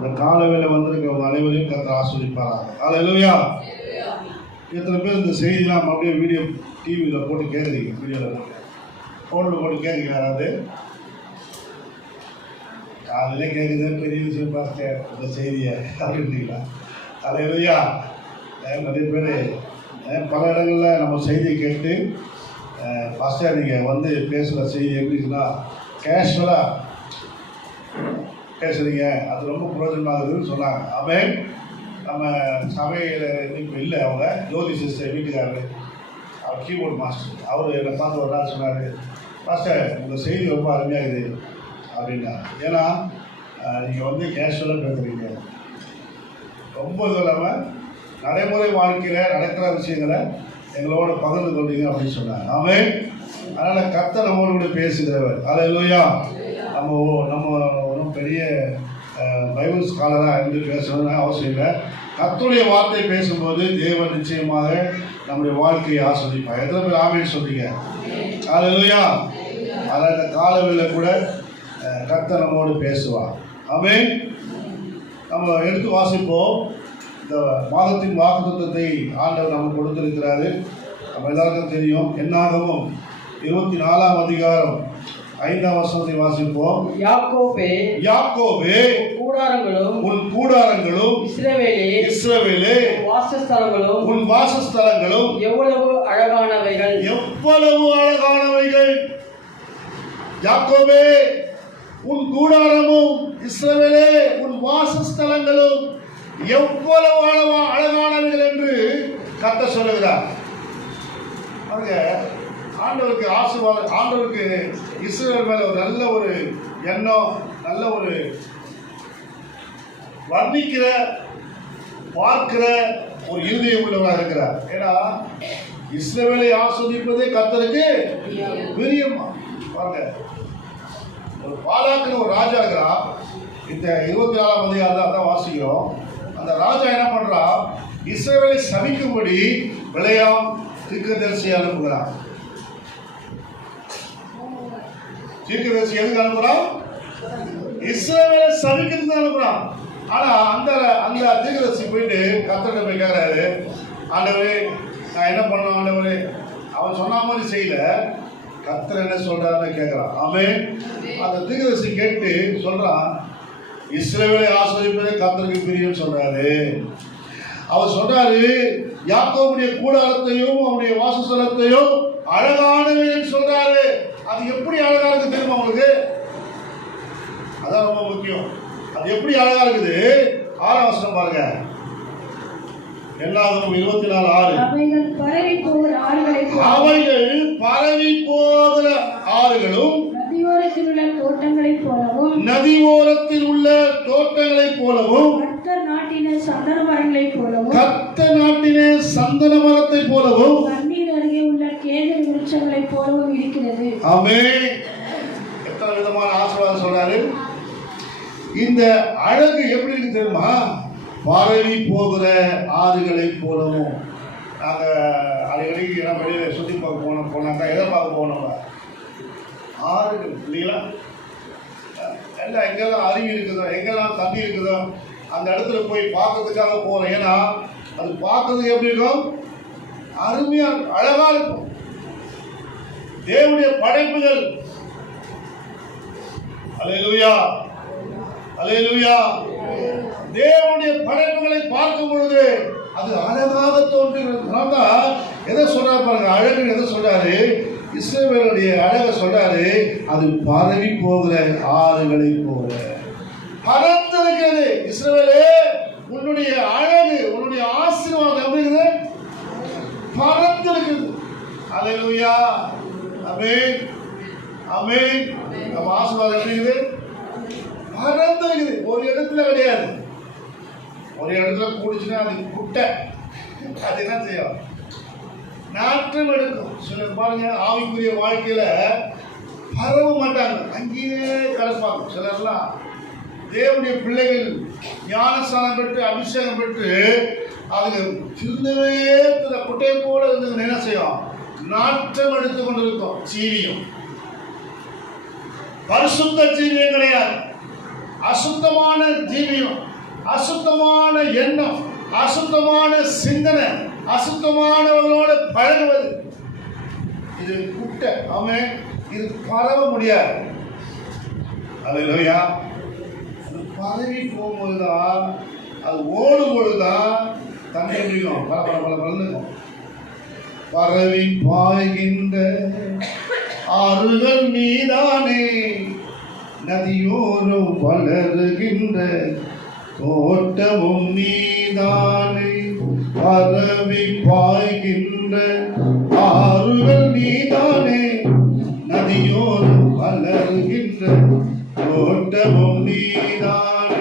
இந்த காலவேளை வந்திருக்கிறவங்க அனைவரையும் கர்த்தர் ஆசீர்வதிப்பாராக. ஹல்லேலூயா. எத்தனை பேர் இந்த செய்திலாம் அப்படியே வீடியோ டிவியில் போட்டு கேட்குறீங்க? வீடியோவில் போட்டு ஃபோனில் போட்டு கேட்குறீங்க? யாராவது காலையில் கேட்குது பெரிய விஷயம் பார்த்தேன் இந்த செய்தியை அப்படின்றீங்களா? ஹல்லேலூயா. நிறைய பேர் பல இடங்களில் நம்ம செய்தியை கேட்டு ஃபஸ்ட்டாக நீங்கள் வந்து பேசுகிற செய்தி எப்படின்னா கேஷுவலாக பேசுகிறீங்க, அது ரொம்ப பிரயோஜனமாகுதுன்னு சொன்னாங்க. அவன் நம்ம சபையில் இப்போ இல்லை, அவங்க ஜோதி சிஸ்டர் வீட்டுக்காரர், அவர் கீபோர்ட் மாஸ்டர், அவர் என்னை பார்த்து ஒரு நாள் சொன்னார், மாஸ்டர் உங்கள் செய்தி ரொம்ப அருமையாகுது அப்படின்னா. ஏன்னா நீங்கள் வந்து கேஷுவலாக பேசுகிறீங்க, ரொம்ப இது இல்லாமல் நடைமுறை வாழ்க்கையில் நடக்கிற விஷயங்களை எங்களோட பகிர்ந்து கொண்டீங்க அப்படின்னு சொன்னாங்க. ஆமென். அதனால் கர்த்தர் நம்மளோட கூட பேசுகிறவர். ஹல்லேலூயா. நம்ம ஒன்றும் பெரிய பைபிள் ஸ்காலராக இருந்து பேசணும்னு அவசியம் இல்லை. கர்த்தருடைய வார்த்தை பேசும்போது தேவன் நிச்சயமாக நம்முடைய வாழ்க்கையை ஆஸ்வதிப்பார். எத்தனை பேர் ஆமென் சொல்றீங்க? ஹல்லேலூயா. அதனால் இந்த காலவெளியில் கூட கர்த்தர் நம்மோடு பேசுவார். ஆமென். நம்ம எடுத்து வாசிப்போம். இந்த மாதத்தின் வாக்குத்தத்தத்தை ஆண்டவர் நமக்கு கொடுத்திருக்கிறாரு. நம்ம எல்லாருக்கும் தெரியும். என்னாகமம் 24ஆம் அதிகாரம் 5ஆம் வசனத்தை வாசிப்போம். யாக்கோபே உன் கூடாரங்களும் இஸ்ரவேலே உன் வாசஸ்தலங்களும் எவ்வளவு அழகானவைகள். யாக்கோபே உன் கூடாரமும் இஸ்ரவேலே உன் வாசஸ்தலங்களும் எவ்வளவு அழகானவைகள் என்று கர்த்தர் சொல்லுகிறார். ஆண்டவருக்கு ஆசீர்வாதம், ஆண்டவருக்கு இஸ்ரவேல் மேல ஒரு நல்ல ஒரு எண்ணம், நல்ல ஒரு வர்ணிக்கிற பார்க்கிற ஒரு இருதயம் உள்ளவராக இருக்கிறார். ஏன்னா இஸ்ரவேலை ஆஸ்வதிப்பதே கர்த்தருக்கு பிரியமா. பாருங்க, ஒரு பாலாக்குன்னு ஒரு ராஜா இருக்கிறான். இந்த 24ஆம் அதிகாரம் தான் வாசிக்கிறோம். அந்த ராஜா என்ன பண்றா, இஸ்ரவேலை சபிக்கும்படி விளையாம் தீர்க்கதரிசியை அனுப்புகிறான். தீர்க்கதரிசி எதுக்கு அனுப்புறான்? இஸ்ரவேலை சபிக்கிறதுக்கு அனுப்புறான். ஆனா அந்த தீர்க்கதரிசி போயிட்டு கர்த்தர்கிட்ட போய் கேட்கிறாரு, ஆண்டவரே நான் என்ன பண்ணணும் ஆண்டவரே? அவன் சொன்ன மாதிரி செய்யல, கர்த்தர் என்ன சொல்றாருன்னு கேட்கிறான். ஆமென். அந்த தீர்க்கதரிசி கேட்டு சொல்றான், இஸ்ரவேலை ஆசீர்வதிப்பதே கர்த்தருக்கு பிரியம் சொல்றாரு. அவர் சொல்றாரு, யாக்கோபுடைய கூடாரத்தையும் அவருடைய வாசஸ்தலத்தையும் அழகானவைன்னு சொல்றாரு. அது எப்படி அழகா இருக்கு தெரியுமா உங்களுக்கு? அதான் ரொம்ப முக்கியம். அது எப்படி அழகா இருக்குது? 6ஆம் வசனம் பாருங்க. என்னாகும் 24:6. அவைகள் பரவி போகிற ஆறுகளும் நதியோரத்தில் உள்ள தோட்டங்களைப் போலவும் கர்த்தர் நாட்டின சந்தன மரத்தைப் போலவும் தண்ணீர் அருகே உள்ள கேதுரு விருட்சங்களைப் போலவும் இருக்கிறது. ஆமென். எத்தனை விதமான ஆசீர்வாதம் சொல்றாரு. இந்த அழகு எப்படி இருக்கு தெரியுமா? பரவி போகிற ஆறுகளைப் போலவும். நாங்கள் அடிக்கடி நம்ம வெளியே சுற்றி பார்க்க போனாக்கா எதை பார்க்க போனோம்? ஆறுகள் இல்லைங்களா? எல்லாம் எங்கெல்லாம் அருவி இருக்குதோ, எங்கெல்லாம் தண்ணி இருக்குதோ அந்த இடத்துல போய் பார்க்கறதுக்காக போகிறோம். ஏன்னா அது பார்க்கறதுக்கு எப்படி இருக்கும்? அருமையாக அழகா இருக்கும். தேவனுடைய படைப்புகள். அல்லேலூயா, அல்லேலூயா. தேவனுடைய படைப்புகளை பார்க்கும் பொழுது அது அழகாக தோன்றுகிறது. எதை சொல்றாரு பாருங்க, அழகு எதை சொல்றாரு? இஸ்ரவேலுடைய அழகை சொல்றாரு. அது பரவி போகிற ஆறுகளை போல பரந்திருக்கிறது. இஸ்ரவேலே உன்னுடைய அழகு, உன்னுடைய ஆசீர்வாதம் எப்படி இருக்குது? பரந்திருக்கிறது. அல்லேலூயா, ஆமென், ஆமென். நம்ம ஆசீர்வாதம் எப்படி இருக்குது? பரந்திருக்குது. ஒரு இடத்துல கிடையாது. ஒரு இடத்துல கூடிச்சுன்னா அது குட்டை, அது என்ன செய்யும்? நாற்றம் எடுக்கும். சிலர் பாருங்க, ஆவிக்குரிய வாழ்க்கையில பரவ மாட்டாங்க, அங்கேயே கிடப்பாங்க. சிலர்லாம் தேவனுடைய பிள்ளைகள் ஞானஸ்தானம் பெற்று அபிஷேகம் பெற்று அதுக்கு திருந்தவே குட்டையை போல இருந்தது என்ன செய்யும்? நாற்றம் எடுத்து கொண்டு இருக்கும். ஜீவியம் பரிசுத்த ஜீவியம் கிடையாது, அசுத்தமான ஜீவியம். அசுத்தமான எண்ணம், அசுத்தமான சிந்தனை, அசுத்தமானவர்களோடு பழகுவது, இது குட்டை. அவன் இது பரவ முடியாது. அல்லேலூயா. அது பரவி போகும்போதுதான், அது ஓடும் பொழுதுதான் தண்ணி எப்படிக்கும் பல பல பல பலனுக்கும். பரவி பாய்கின்ற ஆறுகள் நீதானே, நதியோரம் வளருகின்ற தோட்டமும் நீதானே. பரவி பாய்கின்ற ஆறுகள் நீதானே, நதியோரம் வளருகின்ற தோட்டமும் நீதானே.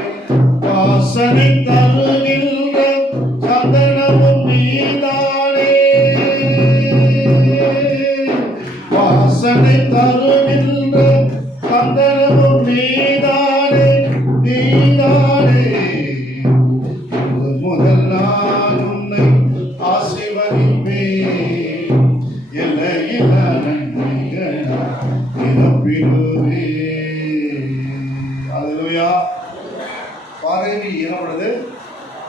வாசனை தருகின்ற சந்தனமும் நீதானே, வாசனை தருகின்ற சந்தனமும் நீதானே, நீதானே. முதல் நான் உன்னை ஆசீர்வதிப்பேன், எல்லையில நன்மைகள் நிரப்பிடுவேன். அல்லேலூயா. பரவி எனப்படுது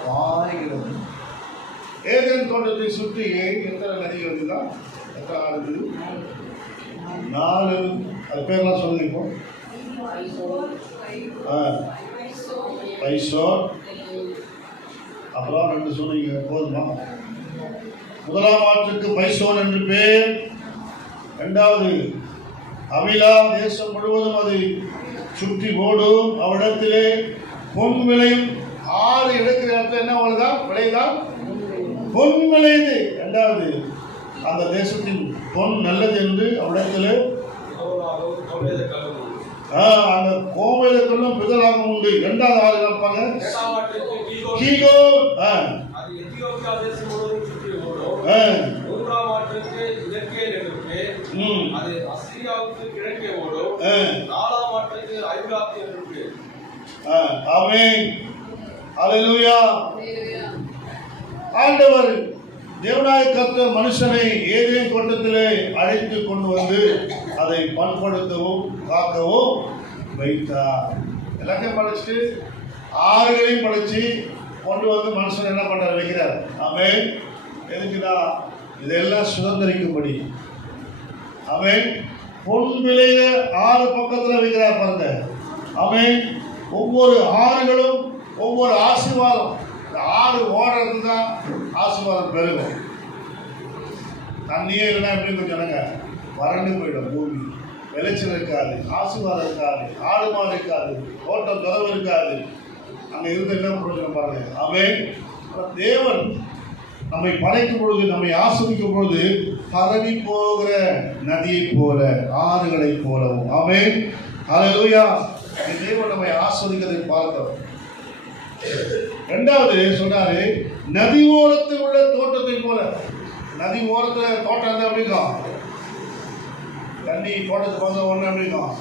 பாய்கிறது. ஏதேன் தோட்டத்தை சுற்றி எத்தனை நதிகள் இருக்குதா? எத்தனை இருக்குது? 4. அது பேர்லாம் சொல்லுங்க. இப்போ பைசோர், அப்புறம் 2 சொன்னீங்க, போதுமா? முதலாம் ஆற்றுக்கு பைசோன் என்று பேர். 2வது அவிலா தேசம் முழுவதும் அதை சுற்றி ஓடும். அவ்விடத்திலே பொன் விளையும். 6 எடுக்கிற இடத்துல என்ன விளையுதான்? பொன் விளையுது. 2வது அந்த தேசத்தின் பொன் நல்லது என்று அவ்விடத்திலே அந்த கோவிலுக்குள்ளும் பிதராகம் உண்டு. 2வது ஆள் இருப்பாங்க கீகோ. ஆமென். அல்லேலூயா. ஆண்டவர் தேவனாய கர்த்தர் மனுஷனை ஏதேன் தோட்டத்திலே அழைத்து கொண்டு வந்து அதை பண்படுத்தவும் காக்கவும் வைத்தார். எல்லாத்தையும் படைச்சிட்டு 6களையும் படைச்சு கொண்டு வந்து மனுஷன் என்ன பண்றாரு? வைக்கிறார். ஆமென். எதுக்குன்னா இதெல்லாம் சுதந்திரிக்கும்படி. ஆமென். பொன் விளைய 6 பக்கத்தில் வைக்கிறார் பாருங்க. ஆமென். ஒவ்வொரு ஆறுகளும் ஒவ்வொரு ஆசீர்வாதம். இந்த 6 ஓடுறது தான் ஆசீர்வாதம் பெருகும். தண்ணியே இல்லைன்னா எப்படி இருக்கும் ஜனங்க? வறண்டு போயிடும் பூமி. விளைச்சல் இருக்காது, ஆசீர்வாதம் இருக்காது, ஆடு மாடு இருக்காது, தோட்டம் தொலைவு இருக்காது. அங்கே இருந்து என்ன பிரயோஜனம் பாருங்க. ஆமென். தேவன் நம்மை படைக்கும் பொழுது, நம்மை ஆஸ்வதிக்கும் பொழுது பரவி போகிற நதியை போல, ஆறுகளை போலவும். ஆமென். அல்லேலூயா. தேவன் நம்மை ஆஸ்வதிக்கிறதை பார்க்கிறோம். 2வது சொன்னாரு, நதி ஓரத்தில் உள்ள தோட்டத்தை போல. நதி ஓரத்தில் தோட்டம் இருந்தால் எப்படி இருக்கும்? தண்ணி தோட்டத்துக்கு வந்த ஒன்று எப்படி இருக்கும்?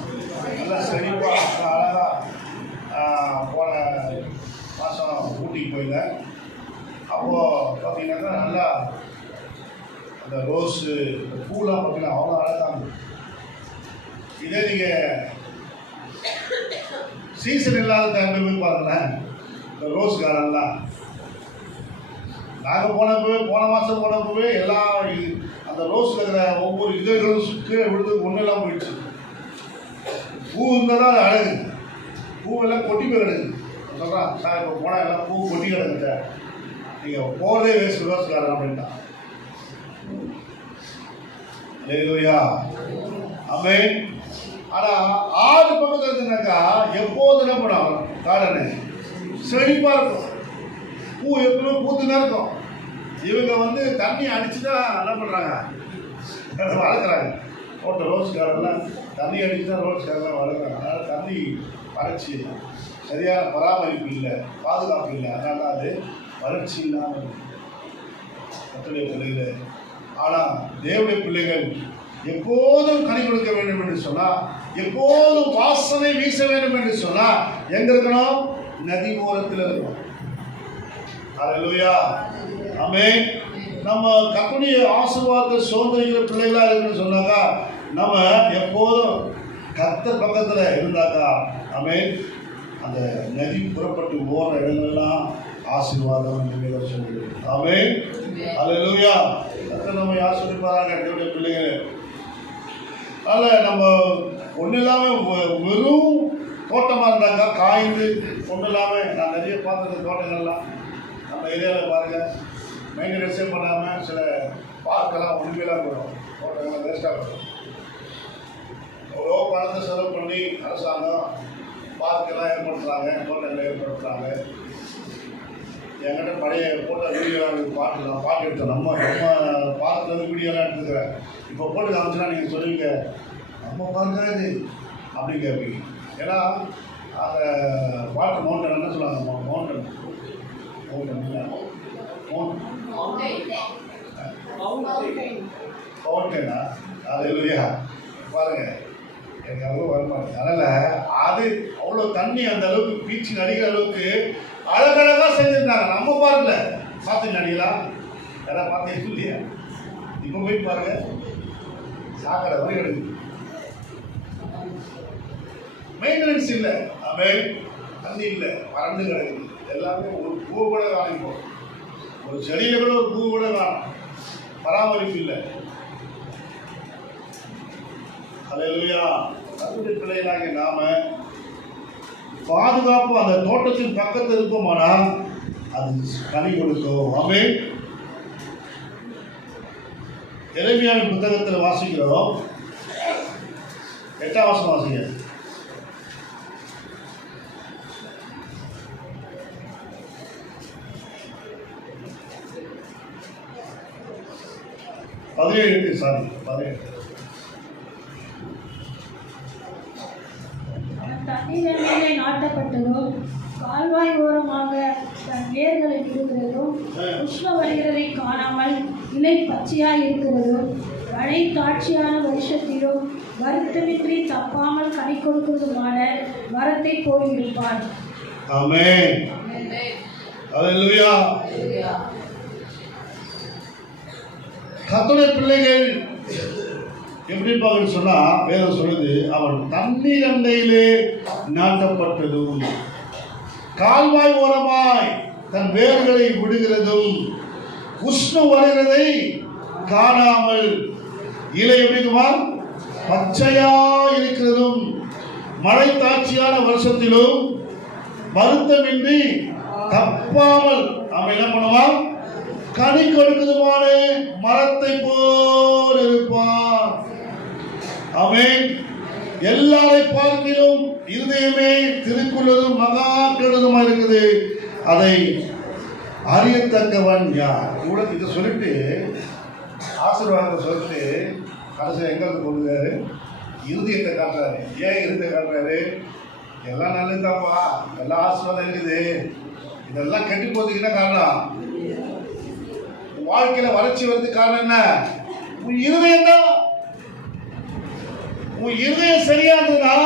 நல்லா செழிப்பா அழகா. போன மாதம் ஊட்டிக்கு போயிருந்தேன். அப்போது பார்த்தீங்கன்னாக்கா நல்லா அந்த ரோஸு பூலாம் பார்த்தீங்கன்னா அவ்வளோ அழகாங்க. இதே நீங்கள் சீசன் இல்லாத டைமில் போய் பாருங்களேன், இந்த ரோஸ் கார்டன்லாம். நாங்கள் போன மாதம் போனப்பவே எல்லாம் அந்த ரோஸில் இருக்கிற ஒவ்வொரு இதழ்களும் கீழே விழுந்து ஒன்றெல்லாம் போயிடுச்சு. பூ இருந்தால் தான் அது அழகு. பூவெல்லாம் கொட்டி போய் கிடக்குது. சொல்கிறான் சார், இப்போ போனால் எல்லாம் பூ கொட்டி கிடக்குது, நீங்கள் போகிறதே வேஸ்ட் ரோஸ் கார்டன் அப்படின்ட்டா. அல்லேலூயா. ஆமென். ஆனால் 6 பக்கத்தில் இருக்குனாக்கா எப்போது என்ன பண்ணும்? கார்டனு செழிப்பாக இருக்கும். பூ எப்பவுமே பூத்துனா இருக்கும். இவங்க வந்து தண்ணி அடிச்சுட்டா என்ன பண்ணுறாங்க? வளர்க்குறாங்க. தோட்ட ரோஸ் கார்டன்லாம் தண்ணி அடிச்சு தான் ரோஸ் கார்டன்லாம் வளர்க்குறாங்க. அதனால் தண்ணி வறட்சி, சரியான பராமரிப்பு இல்லை, பாதுகாப்பு இல்லை. அதனால அது வறட்சி இல்லாமல் கர்த்தருடைய பிள்ளைகள். ஆனால் தேவனுடைய பிள்ளைகள் எப்போதும் கனி கொடுக்க வேண்டும் என்று சொன்னால், எப்போதும் வாசனை வீச வேண்டும் என்று சொன்னால் எங்கே இருக்கணும்? நதி ஓரத்தில் இருக்கணும். அல்லேலூயா. ஆமென். நம்ம கர்த்தருடைய ஆசீர்வாதத்தை சுதந்திரிக்கிற பிள்ளைகளாக இருக்குன்னு சொன்னாக்கா, நம்ம எப்போதும் கர்த்தர் பக்கத்தில் இருந்தாக்கா, ஆமென், அந்த நதி புறப்பட்டு ஓர இடங்கள்லாம் ஆசீர்வாதம் என்று வேதம் சொல்கிறது. ஆமென். அல்லேலூயா. கர்த்தர் நம்மை ஆசீர்வதிப்பாராக என்னுடைய பிள்ளைகளே. அதில் நம்ம ஒன்றும் இல்லாமல் வெறும் தோட்டமாக இருந்தாக்கா காய்ந்து ஒன்றும் இல்லாமல் நான் நிறைய பார்த்துருக்க தோட்டங்கள்லாம் நம்ம ஏரியாவில் பாருங்கள் மெயின்டெனன்ஸே பண்ணாமல் சில பார்க்கெல்லாம் ஒன்றுமையெல்லாம் போயிடும், தோட்டங்கள்லாம் வேஸ்ட்டாக போயிடும். எவ்வளோ பணத்தை செலவு பண்ணி அரசாங்கம் பார்க்கெல்லாம் ஏற்படுத்துகிறாங்க, தோட்டங்களை ஏற்படுத்துகிறாங்க. என்கிட்ட பழைய போட்ட வீடியோ பாட்டு எடுத்தேன். நம்ம பார்க்கறது வீடியோலாம் எடுத்துக்கிறேன். இப்போ போட்டு காமிச்சுன்னா நீங்கள் சொல்லுவீங்க நம்ம பார்க்காது அப்படி கேட்பீங்க. ஏன்னா அந்த பாட்டு மவுண்டன் என்ன சொல்லுவாங்க, மவுண்டன் மவுண்டனா அது இல்லையா பாருங்கள், எனக்கு அவ்வளோ வருமானம். அதனால் அது அவ்வளோ தண்ணி அந்த அளவுக்கு பீச்சு நடிக்கிற அளவுக்கு அழகழகாக செஞ்சுருந்தாங்க. நம்ம பாருங்க பார்த்து நடிக்கலாம், யாராவது பார்த்து இல்லையா? இப்போ போய் பாருங்க சாக்கடை மாதிரி கிடக்குது, மெயின்டெனன்ஸ் இல்லை, அவன் தண்ணி இல்லை, வறண்டு கிடக்குது. எல்லாமே ஒரு பூ கூட காணிப்போம், ஒரு செடியில் கூட ஒரு பூ கூட காணும், பராமரிப்பு இல்லை. அல்லேலூயா. கர்த்தருடைய பிள்ளைகளாகிய நாம பாதுகாப்பு அந்த தோட்டத்தின் பக்கத்தில் இருப்போமானால் அது கனி கொடுக்கும். ஆமென். எரேமியாவின் புத்தகத்தில் வாசிக்கிறோம், 8ஆம் வசனம் வாசிங்க. தண்ணீரிலே நாட்டப்பட்டதும் கால்வாய் ஓரமாக தன் வேர்களை விடுகிறதும் உஷ்ண வருகிறதை காணாமல் இலை பச்சையாய் இருக்கிறதும் மழை தாட்சியான வருஷத்திலும் வருத்தமின்றி தப்பாமல் கனி கொடுக்கிறதுமான மரத்தை போயிருப்பான். ஆமென். அல்லேலூயா. கர்த்தருடைய பிள்ளைகள் எப்படி பார்க்கணும்னு சொன்னா வேதம் சொல்லுது, அவன் தண்ணீர் அண்டையிலே நாட்டப்பட்டதும் கால்வாய் ஓரமாய் தன் வேர்களை விடுகிறதும் உஷ்ணம் வருகிறதை காணாமல் இலை எப்படிமா பச்சையா இருக்கிறதும் மழை தாட்சியான வருஷத்திலும் வருத்தமின்றி தப்பாமல் அவன் என்ன பண்ணுவான், கனி கொடுக்குதுமான மரத்தை போல் இருப்பான். ஆமென். எல்லாரை பார்க்கிலும் இருதயமே திருக்குள்ளதும் மகா கெடுதலுமா இருக்குது, அதை அறியத்தக்கவன் யார்? இவ்வளவு இதை சொல்லிட்டு ஆசீர்வாதத்தை சொல்லிட்டு கடைசியில் எங்க கொள்ளுறாரு, இருதயத்தை காட்டுறாரு. ஏன் இருதயத்தை காட்டுறாரு? எல்லாம் நல்லதுதான்ப்பா, எல்லாம் ஆசீர்வாதம் இருக்குது, இதெல்லாம் கெட்டு போறதுக்கு என்ன காரணம்? வாழ்க்கையில வளர்ச்சி வருது காரணம் என்ன? உன் இருதயம் தான். உன் இருதயம் சரியா இருந்ததுன்னா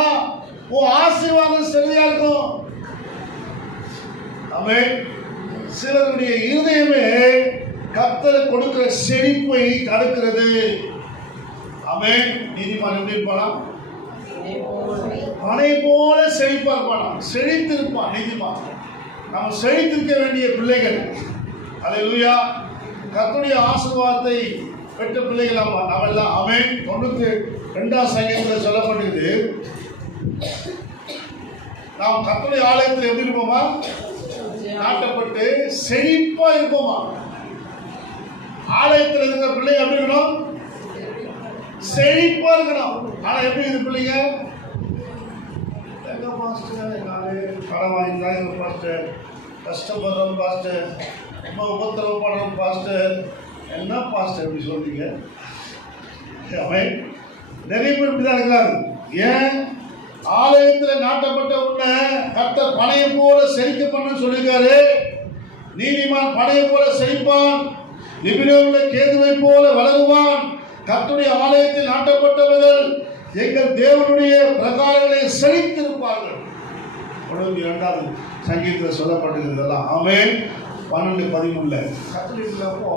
உன் ஆசீர்வாதம் சரியா இருக்கும். ஆமென். சிலருடைய இருதயமே கர்த்தர் கொடுக்கிற செழிப்பை தடுக்கிறது. ஆமென். நீதிமான் எப்படி இருப்பான்? பனை போல செழிப்பா இருப்பான், செழித்திருப்பான் நீதிமான். நாம் செழித்திருக்க வேண்டிய பிள்ளைகள். அல்லேலூயா. கர்த்தருடைய ஆசீர்வாதத்தை பெற்ற பிள்ளைகள் நாம் எல்லாம். ஆமென். 92ஆம் சங்கீதத்தில் சொல்லப்பட்டது, நாம் கர்த்தருடைய ஆலயத்தில் எப்படி இருப்போமா? நாட்டப்பட்டு செழிப்பா இருப்போமா? ஆலயத்தில் இருக்கிற பிள்ளைங்க எப்படி இருக்கணும்? செழிப்பா இருக்கணும். ஆனா எப்படி இது பிள்ளைங்க? எங்க பாஸ்டர் கடன் வாங்கிட்டாங்க பாஸ்டர், கஷ்டப்படுறோம் பாஸ்டர், ரொம்ப உபத்திரவப்படுறோம் பாஸ்டர். என்ன பாஸ்டர் எப்படி சொல்றீங்க? நிறைய பேர் இப்படிதான் இருக்கிறாங்க. ஏன்? ஆலயத்தில் நாட்டப்பட்ட உடனே கர்த்தர் பனையை போல செழிக்க பண்ண சொல்லியிருக்காரு. நீதிமான் பனையை போல செழிப்பான், நிபிரோவுள்ள கேதுவை போல வளருவான். கர்த்தருடைய ஆலயத்தில் நாட்டப்பட்டவர்கள் எங்கள் தேவனுடைய பிரகாரங்களை செழித்திருப்பார்கள். 2ஆம் சங்கீதத்தில் சொல்லப்பட்டிருக்கிறதெல்லாம். ஆமென். 12:13 கர்த்தருடையப்போ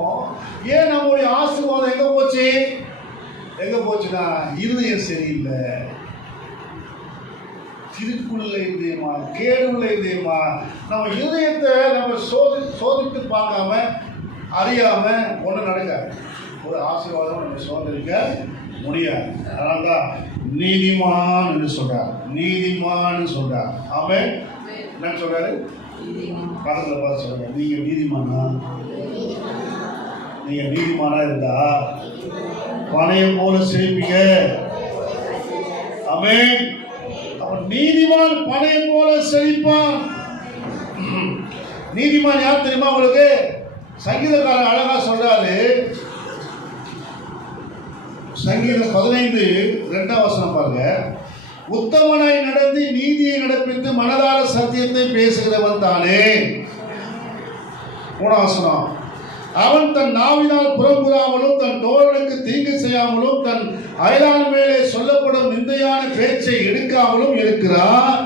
ஏன் நம்முடைய ஆசீர்வாதம் எங்க போச்சு? எங்க போச்சுன்னா இருதயம் சரியில்லை. திருக்குள்ள இருதயமா, கேடுள்ள இருதயமா? நம்ம இருதயத்தை நம்ம சோதித்து பார்க்காம அறியாம ஒன்றும் நடக்காது. ஒரு ஆசீர்வாதம் நம்ம சோதரிக்க முடியாது. அதனால தான் நீதிமான் என்று சொல்றார். நீதிமான் சொல்றார். ஆமென். என்ன சொல்றாரு? பக்கத்தில் பார்த்து சொல்றாரு, நீங்க நீதிமானா? நீங்க நீதிமானா இருந்தா பனையம் போல சிரிப்பீங்க. ஆமென். அப்ப நீதிமான் பனையம் போல செழிப்பான். நீதிமான் யார் தெரியுமா உங்களுக்கு? சங்கீதக்காரன் அழகா சொல்றாரு. சங்கீதம் 15:2 பாருங்க. உத்தமனாய் நடந்து நீதியை நடப்பித்து மனதார சத்தியத்தை பேசுகிறவன் தானே. 3 அவன் தன் நாவினால் புறம்புறாமலும் தன் தோழனுக்கு தீங்கு செய்யாமலும் தன் அயலான் மேலே சொல்லப்படும் நிந்தையான பேச்சை எடுக்காமலும் இருக்கிறான்.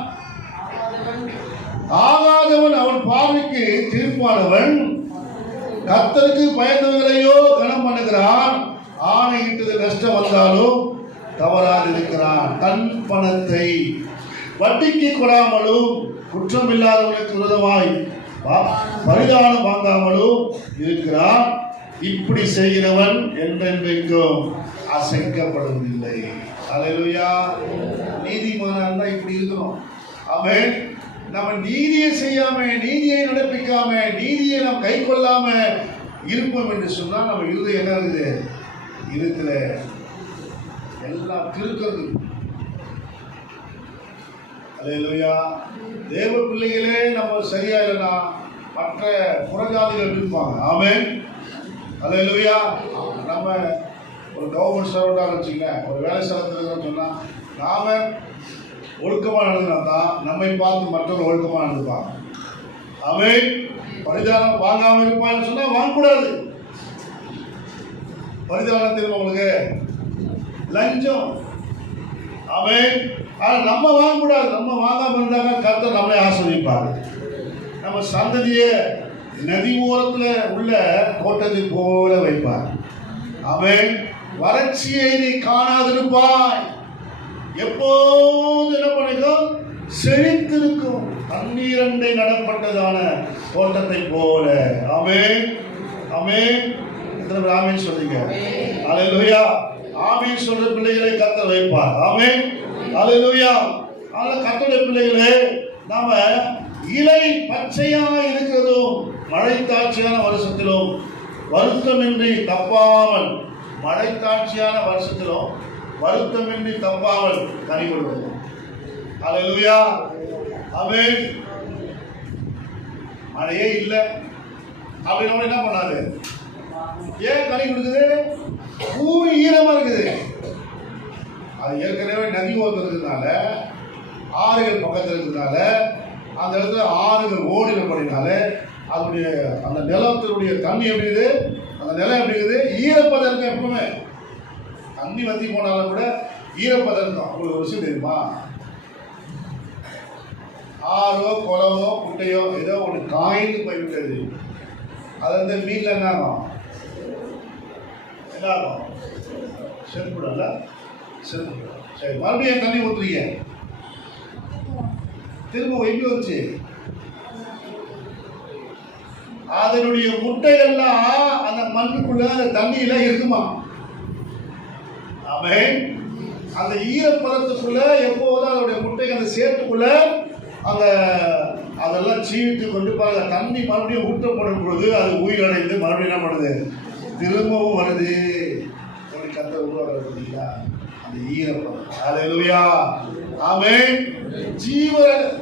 ஆகாதவன் அவன் பார்வைக்கு தீர்ப்பானவன். கர்த்தருக்கு பயந்தவர்களையோ கனம் பண்ணுகிறான். ஆணையிட்டது நஷ்டம் வந்தாலும் தவறாது இருக்கிறான். தன் பணத்தை வட்டிக்கு கொடாமலும் குற்றம் இல்லாதவர்களுக்கு விரோதமாய் பரிதானம் வாங்காமலும் இருக்கிறான். இப்படி செய்கிறவன் என்றென்றைக்கும் அசைக்கப்படுவதில்லை. அல்லேலூயா. நீதிமானாக தான் இப்படி இருக்கணும். ஆமென். நம்ம நீதியை செய்யாம, நீதியை நடப்பிக்காம, நீதியை நாம் கை கொள்ளாம இருப்போம் என்று சொன்னால் நம்ம இருதயம் என்ன இருக்குது? இருக்கிற எல்லாம் திருக்கிறது. அல்லேலூயா. தேவ பிள்ளைகளே நம்ம சரியா இல்லைன்னா மற்ற புறஜாதிகள் இருப்பாங்க. ஆமென். அல்லேலூயா. நம்ம ஒரு கவர்மெண்ட் சர்வெண்டாக வச்சுக்கங்க, ஒரு வேலை ஸ்தலத்தில் இருக்கிறோம்னு சொன்னால் நாம ஒழுக்கமாக நடந்தா தான் நம்மை பார்த்து மற்றவர்கள் ஒழுக்கமாக நடந்துப்பாங்க. ஆமென். பரிதானம் வாங்காமல் இருப்பான்னு சொன்னால் வாங்கக்கூடாது. பரிதானம் தெரியும் உங்களுக்கு? லஞ்சம். ஆமென். ஆனால் நம்ம வாங்கக்கூடாது. நம்ம வாங்காமல் இருந்தாங்க கர்த்தர் நம்மளை ஆசீர்வதிப்பார். நம்ம சந்ததியை நதி ஓரத்தில் உள்ள கோட்டத்தை போல வைப்பார். ஆமென். வறட்சியை நீ காணாதிருப்பாய். எப்போது என்ன பண்ணிக்கும்? செழித்திருக்கும். தண்ணீரண்டை நடப்பட்டதான தோட்டத்தை போல. ஆமென். ஆமென். எத்தனை பேர் ஆமென் சொல்றீங்க? அல்லேலூயா. ஆமென் சொல்ற பிள்ளைகளை கர்த்தர் வைப்பார். ஆமென். அல்லேலூயா. அதனால கர்த்தருடைய பிள்ளைகளே, நாம இலை பச்சையா இருக்கிறதும் மழை தாட்சியான வருஷத்திலும் வருத்தமின்றி தப்பாமல், மழை தாட்சியான வருஷத்திலும் வருத்தமின்றி தப்பாமல் கனி கொடுக்கும். அல்லேலூயா. ஆமென். மழையே இல்லை அப்படின்னு என்ன பண்ணாரு? ஏன் கனி கொடுக்குது? பூமி ஈரமா இருக்குது. அது ஏற்கனவே நதி ஓரத்தில் இருக்கிறதுனால, ஆறுகள் பக்கத்தில் இருக்கிறதுனால, அந்த இடத்துல ஆறுகள் ஓடினபடினால அதனுடைய அந்த நிலத்தினுடைய தண்ணி எப்படி இருக்குது? அந்த நிலம் எப்படி இருக்குது? ஈரப்பதம் இருக்கும். எப்பவுமே தண்ணி வத்தி போனாலும் கூட ஈரப்பதம் இருக்கும். உங்களுக்கு ஒரு விஷயம் தெரியுமா? ஆறோ குளமோ குட்டையோ ஏதோ ஒன்று காய்ந்து போய்விட்டது, அது வந்து மீனில் என்ன ஆகும்? என்ன ஆகும்? செத்துப்படல. செத்துப்படும். சரி, மறுபடியும் தண்ணி ஊற்றுறீங்க, திரும்ப எப்படி வந்துச்சு? அதனுடைய முட்டைகள்லாம் அந்த மண்ணுக்குள்ள அந்த தண்ணியில இருக்குமா? ஆமென். அந்த ஈரப்பதத்துக்குள்ள எப்போதும் அதனுடைய முட்டைகள் அந்த சேத்துக்குள்ள அந்த அதெல்லாம் சீவிட்டு கொண்டு பாருங்க. தண்ணி மறுபடியும் ஊற்றப்படும் பொழுது அது உயிரடைந்து மறுபடியும் என்ன பண்ணுது? திரும்பவும் வருது. கத்த உருவாக்குறது பார்த்தீங்களா? அந்த ஈரப்பதம். அல்லேலூயா. ஆமென்.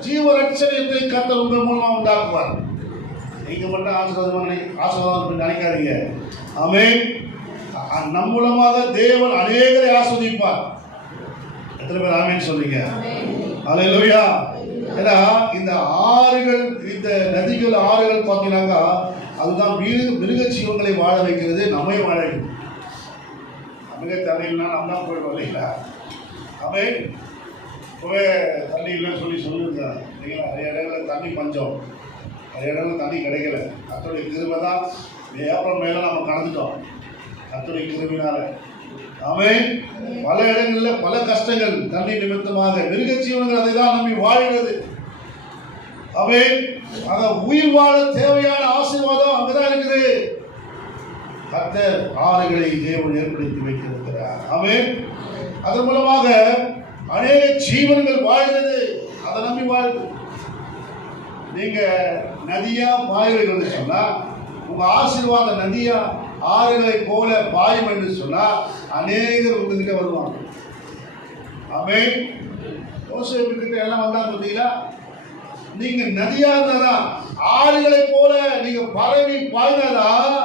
ஜீவரட்சணியத்தை கர்த்தர் உங்கள் மூலமாக உண்டாக்குவார். நீங்க மட்டும் ஆசீர்வாதம் நினைக்காதீங்க. ஆமென். நம் மூலமாக தேவன் அநேகரை ஆஸ்வதிப்பார். எத்தனை பேர் ஆமென் சொல்றீங்க? அல்லேலூயா. ஏன்னா இந்த ஆறுகள், இந்த நதிகள், ஆறுகள் பார்த்தீங்கன்னாக்கா அதுதான் மிருக ஜீவங்களை வாழ வைக்கிறது, நம்மை வாழ வைக்கும். மிருக தண்ணினா நம்ம தான் போயிடுவோம் இல்லைங்களா? ஆமென். இப்போவே தண்ணி இல்லைன்னு சொல்லியிருக்காங்க இல்லைங்களா? நிறைய இடங்களில் தண்ணி பஞ்சம், நிறைய இடங்களில் தண்ணி கிடைக்கல. கர்த்தருடைய கிருபை தான் ஏப்ரல் மேலே நம்ம கடந்துட்டோம். கர்த்தருடைய கிருபையினால ஆமென். பல இடங்களில் பல கஷ்டங்கள் தண்ணீர் நிமித்தமாக மிருக ஜீவனங்கள் அதை தான் நம்பி வாழ்கிறது. ஆமென். ஆக உயிர் வாழ தேவையான ஆசீர்வாதம் அங்கதான் இருக்குது. கர்த்தர் ஆறுகளை தேவன் ஏற்படுத்தி வைத்திருக்கிறார். ஆமென். அதன் மூலமாக அநேக ஜீவன்கள் வாழ்கிறது. அதை நம்பி வாழ்றது. நீங்க நதியா பாய்கள் என்று சொன்னா உங்க ஆசீர்வாத நதியா ஆறுகளை போல பாயும் என்று சொன்னா அநேகர் உங்ககிட்ட வருவாங்க. ஆமென். யோசேப்பு கிட்ட எல்லாம் வந்தாங்க பார்த்தீங்களா? நீங்க நதியா இருந்தாதான் ஆறுகளை போல நீங்க பரவி பாய்ந்தாதான்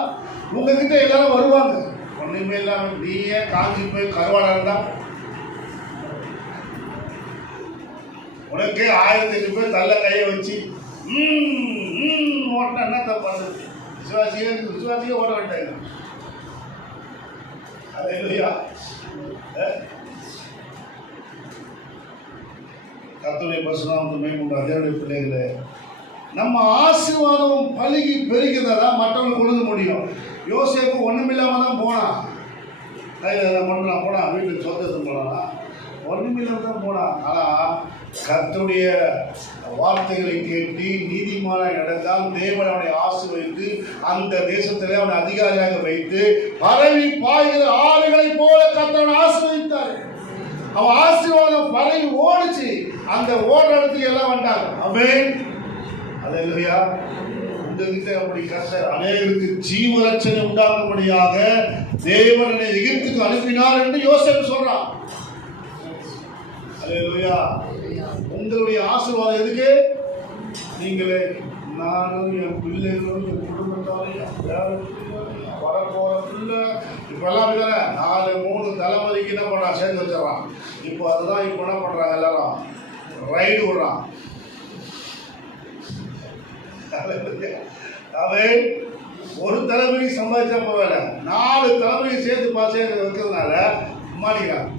உங்ககிட்ட எல்லாரும் வருவாங்க. ஒண்ணுமே இல்லாம நீயே காஞ்சி போய் கருவாடா இருந்தா உனக்கே 1008 பேர் தள்ள கையை வச்சு ஓட்டினா என்ன தப்பு? விசுவாசியே ஓட வேண்டாங்க. அது இல்லையா? கர்த்தருடைய பரிசுத்தம் மேம்படும் தேவனுடைய பிள்ளைகளே, நம்ம ஆசீர்வாதம் பலுகி பெருகிறதா மற்றவங்களுக்கு கொடுக்க முடியும். யோசேப்பு ஒண்ணுமில்லாம தான் போனான். கையில் போனான், வீட்டுக்கு சொந்தத்தை போனானா ஒண்ணுமில்லாம தான் போனான். ஆனா கர்த்தருடைய வார்த்தைகளை கேட்டு நீதிமான நடந்தால் தேவன் அவனை ஆசீர்வதித்து அந்த தேசத்திலே அவனை அதிகாரியாக வைத்து பரவி பாய்கிற ஆறுகளை போல கர்த்தர் ஆசீர்வதித்தார். அவன் ஆசீர்வாதம் பரவி ஓடிச்சு. அந்த ஓடுற இடத்துக்கு எல்லாம் வந்தாங்க. ஆமென். அல்லேலூயா. உங்ககிட்ட அப்படி கர்த்தர் அநேகருக்கு ஜீவரட்சணை உண்டாக்கும்படியாக தேவனை எகிப்துக்கு அனுப்பினார் என்று யோசேப்பு சொல்றான். அல்லேலூயா. உங்களுடைய ஆசீர்வாதம் எதுக்கு? நீங்களே நானும் என் பிள்ளைகளும் என் குடும்பத்தாரையும் வரப்போற பிள்ளை இப்பெல்லாம் 4-3 தலைமுறைக்கு என்ன பண்றான்? சேர்ந்து வச்சிடறான். இப்போ அதுதான் இப்போ என்ன பண்றாங்க? எல்லாரும் ரைடு விடுறான். அவன் ஒரு தலைமுறை சம்பாதிச்சா போவேல 4 தலைமுறை சேர்த்து வைக்கிறதுனால மாட்டிக்கிறான்.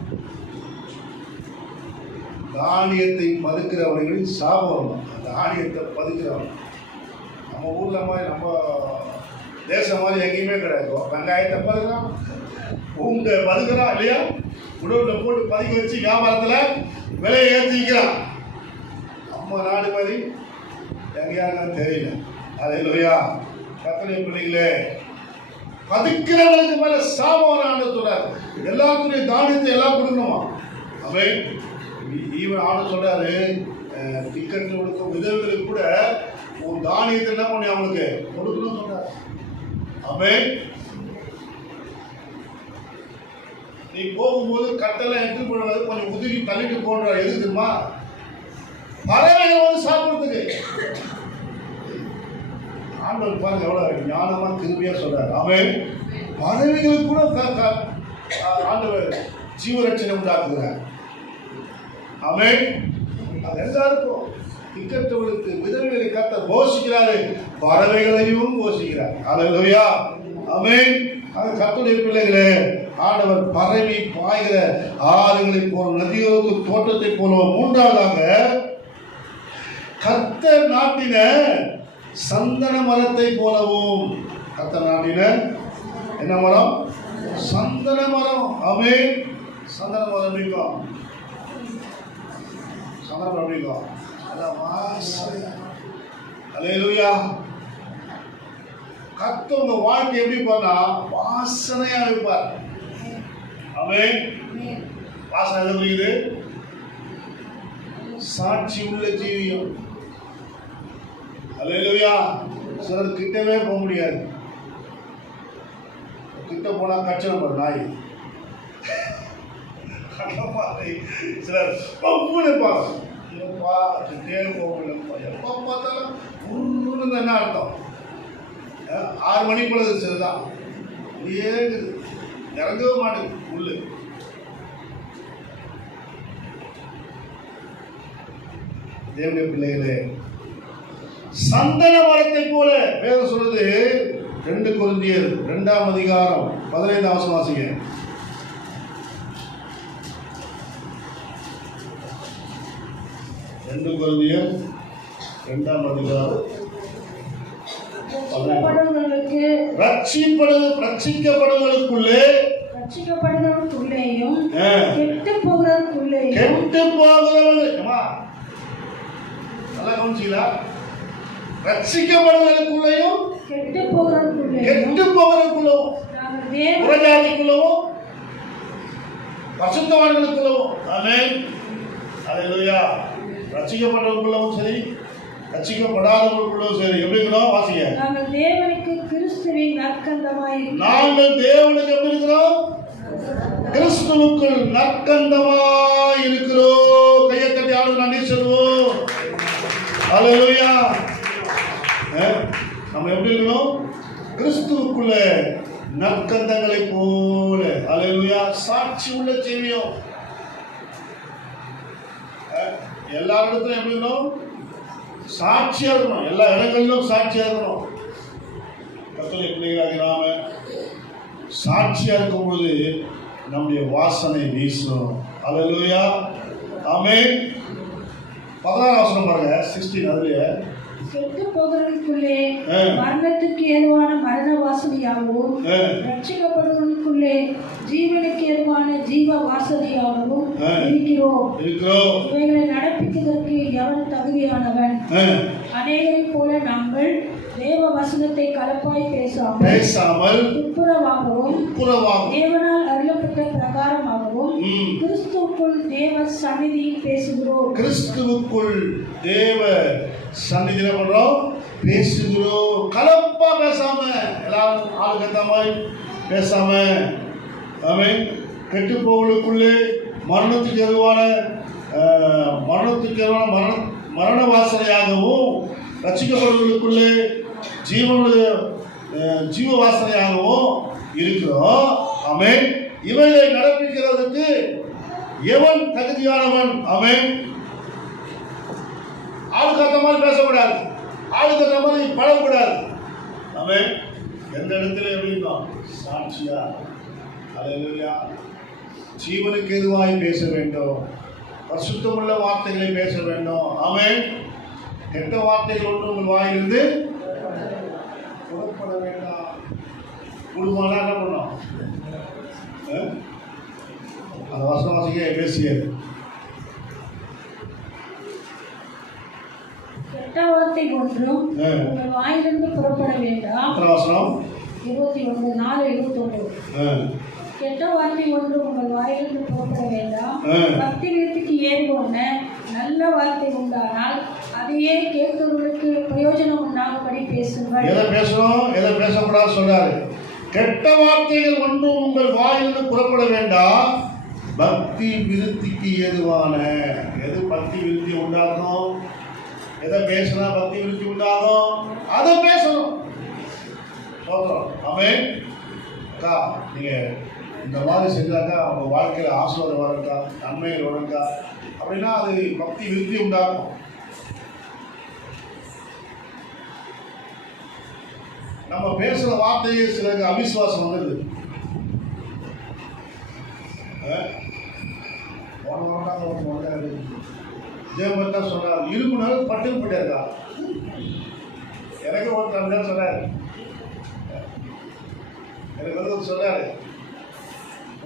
தானியத்தை பதுக்கிறவர்களின் சாபம். தானியத்தை பதுக்கிறவன் நம்ம ஊர்ல மாதிரி நம்ம தேசம் மாதிரி எங்கேயுமே கிடையாது. வெங்காயத்தை பதுக்கிறான், பூண்டை பதுக்கிறான் இல்லையா? உடவுல போட்டு பதுக்கி வச்சு வியாபாரத்தில் விலையை ஏற்றி விற்கிறான். நம்ம நாடு மாதிரி எங்கேயாருன்னு தெரியல. அல்லேலூயா. கர்த்தருடைய பிள்ளைகளே, பதுக்கிறவங்களுக்கு மேல சாபம் ஆண்டு சொல்றாரு. எல்லாத்துடைய தானியத்தை எல்லாம் கொடுக்கணுமா? அவன் ஈவன் ஆண்டு சொல்றாரு, டிக்கெட் கொடுக்கும் விதவிகளுக்கு கூட ஒரு தானியத்தை என்ன பண்ணி அவனுக்கு கொடுக்கணும்னு சொல்றாரு. அவன் நீ போகும்போது கட்டெல்லாம் எடுத்து போடுறது கொஞ்சம் உதிரி தள்ளிட்டு போடுறாரு. எது தெரியுமா? பறவைகள் வந்து சாப்பிடுறதுக்கு. ஆண்டவர் பாருங்க எவ்வளவு ஞானமா கிருபையா சொல்றாரு. அவன் பறவைகளுக்கு கூட ஆண்டவர் ஜீவரட்சணை உண்டாக்குகிறார். அவன் அது எல்லாருக்கும் திக்கற்றவர்களுக்கு விதவைகளை கர்த்தர் போஷிக்கிறாரு, பறவைகளையும் போஷிக்கிறார். அல்லேலூயா. ஆமென். அது கர்த்தருடைய பிள்ளைகளே, ஆண்டவர் பரவி பாய்கிற ஆறுகளை போல நதியோடு தோட்டத்தை போல. மூன்றாவதாக கர்த்தர் நாட்டின சந்தன மரத்தை போலவும். கர்த்தர் நாட்டின என்ன மரம்? சந்தன மரம். ஆமென். சந்தன மரம் இருக்கும். சந்தன மரம் இருக்கும். அல்லேலூயா. கர்த்தர் உங்க வாழ்க்கை எப்படி பண்ணா வாசனையா வைப்பார். ஆமென். வாசனை எது புரியுது? சாட்சி உள்ள ஜீவியம். அல்லேலூயா. சிலர் கிட்டவே போக முடியாது. கிட்ட போனா கச்சனை பாரு நாய். சிலர் நிற்பாங்க. எப்பா கிட்டே போகலப்பா. எப்போ பார்த்தாலும் ஒன்று என்ன அர்த்தம்? 6 மணி பொழுது சரிதான் ஏங்குது, இறங்கவே மாட்டேங்குது உள்ளு. தேவனுடைய பிள்ளைகளே, சந்தன மரத்தை போல வேதம் சொல்றது. 2 கொரிந்தியர் 2ஆம் அதிகாரம் 15ஆம் வசனம் வாசிங்க. 2 கொரிந்தியர் 2ஆம் அதிகாரம் ரட்சிக்கப்படுவதற்குள்ளே போகிறவர்கள் நல்லா கவனிச்சீங்களா? ரட்சிக்கப்படுவதற்குள்ளேயும் கெட்டு போகிறதுக்குள்ளேயும் கெட்டு நாங்கள் தேவ புறஜாதிக்குள்ளவும் பரிசுத்தவான்களுக்குள்ளவும். ஆமென். அல்லேலூயா. ரட்சிக்கப்பட்டவர்களுக்குள்ளவும் சரி, ரட்சிக்கப்படாதவர்களுக்குள்ளவும் சரி. எப்படி இருக்கிறோம்? வாசிங்க. நாங்கள் தேவனுக்கு கிறிஸ்துவின் நற்கந்தமாய் நாங்கள் தேவனுக்கு எப்படி இருக்கிறோம்? கிறிஸ்துவுக்குள் நற்கந்தமாய் இருக்கிறோம். கையை தட்டி ஆளுநர் நன்றி சொல்லுவோம். அல்லேலூயா. நம்ம எப்படி இருக்கணும்? கிறிஸ்துவுக்குள்ள நற்கந்தங்களை போல. அல்லேலூயா. சாட்சி உள்ள ஜீவியம். எல்லா இடத்துலையும் எப்படி இருக்கணும்? சாட்சியா இருக்கணும். எல்லா இடங்களிலும் சாட்சியா இருக்கணும். கர்த்தருடைய பிள்ளைகளாகிய நாம சாட்சியா இருக்கும்போது நம்முடைய வாசனை வீசும். அல்லேலூயா. ஆமென். 16 வசனம் பாருங்க. 16 அதுலயே கெட்டு போகிறதுக்குள்ளே மரணத்துக்கு ஏதுவான மரண வாசனையாகவும் ரட்சிக்கப்படுவதற்குள்ளே ஜீவனுக்கு ஏதுவான ஜீவ வாசனையாகவும் இருக்கிறோம். இவைகளை நடப்பிப்பதற்கு எவன் தகுதியானவன்? அநேகரைப் போல நாங்கள் தேவ வசனத்தை கலப்பாய் பேசாமல் துப்புரவாகவும் தேவனால் அருளப்பட்ட பிரகாரமாகவும் கிறிஸ்துவுக்குள் தேவ சந்நிதியில் பேசுகிறோம். கிறிஸ்துவுக்குள் தேவ சந்நிதியில பண்றோம், பேசுகிறோம். கலப்பா பேசாம, எல்லாரும் ஆளுக்கு ஏற்ற மாதிரி பேசாம. ஆமென். கெட்டு போவலுக்குள்ளே மரணத்துக்கு எதுவான மரண வாசனையாகவும் ரட்சிக்கப்படுவதற்குள்ளே ஜீவ வாசனையாகவும் இருக்கிறோம். ஆமென். இவைகளை நடப்பிக்கிறதுக்கு எவன் தகுதியானவன்? ஆமென். ஆளுக்கு அந்த மாதிரி பேசக்கூடாது, ஆளுக்கு அந்த மாதிரி பழகக்கூடாது. ஆமென். எந்த இடத்துல எப்படின்னா சாட்சியா. அல்லேலூயா. ஜீவனுக்கு எதுவாய் பேச வேண்டும், பரிசுத்தமுள்ள வார்த்தைகளை பேச வேண்டும். ஆமென். கெட்ட வார்த்தைகள் ஒன்று உங்கள் வாயிலிருந்து புறப்பட வேண்டாம். குடும்பம்னா என்ன பண்ணோம்? அந்த வசனம் வாசிக்க பேசியது. கெட்ட வார்த்தை ஒன்றும் உங்கள் வாயிலிருந்து புறப்பட வேண்டாம். 21:4-21. கெட்ட வார்த்தை ஒன்று உங்கள் வாயிலிருந்து புறப்பட வேண்டாம். பக்தி விருத்திக்கு ஏதுவான நல்ல வார்த்தை உண்டானால் அதையே கேட்கிறவர்களுக்கு பிரயோஜனம் உண்டாகும்படி பேசுங்கள். எதை பேசணும், எதை பேசக்கூடாது சொல்றாரு. கெட்ட வார்த்தைகள் ஒன்றும் உங்கள் வாயிலிருந்து புறப்பட வேண்டாம். பக்தி விருத்திக்கு ஏதுவான. எது பக்தி விருத்தி உண்டாகும்? எதை பேசினா பக்தி விருத்தி உண்டாகும்? அதை பேசணும். சொல்றோம். ஆமென். அக்கா, நீங்க இந்த மாதிரி செஞ்சாக்கா அவங்க வாழ்க்கையில் ஆசீர்வாதம் வரக்கா, நன்மைகள் வரக்கா அப்படின்னா அது பக்தி விருத்தி உண்டாகும். நம்ம பேசுற வார்த்தையே சிலருக்கு அவிசுவாசம் வந்துடுது. தேவன் சொன்னார், இருமுனர் பட்டுன்னு போயிட்டாருக்கா. எனக்கு ஒருத்தர் சொன்னார், எனக்கு வந்து சொன்னார்,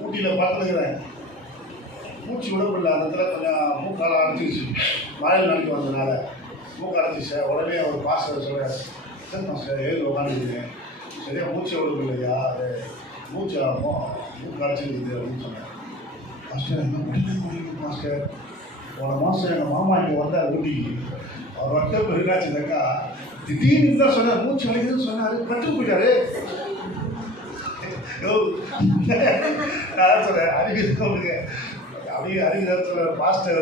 ஊட்டியில் பார்த்துருக்குறேன், மூச்சு விடப்படல, அந்த இடத்துல கொஞ்சம் மூக்கால அடைச்சிருச்சு, வாயில் நடிக்க வந்ததுனால மூக்கு அடைச்சிச்சு. உடனே ஒரு பாஸ்டர் சொல்கிறார், சரி மாஸ்டர் ஏழு உட்காந்துருக்கேன், சரியா மூச்சு விடப்படலையா, அது மூச்சு ஆகும், மூக்கு அடைச்சிருக்குது அப்படின்னு சொன்னேன். மாஸ்டர் என்ன பண்ணி மாஸ்டர், போன மாதம் எங்கள் மாமா இங்கே வந்தார் ஊட்டிக்கு. அவர் வந்த பிறகாச்சுனாக்கா திடீர்னு தான் சொன்னார், மூச்சு வலிக்குதுன்னு சொன்னார், பட்டு போயிட்டாரு. நான் சொல்கிறேன், அறிவிக்க அறிவிதத்தில் பாஸ்டர்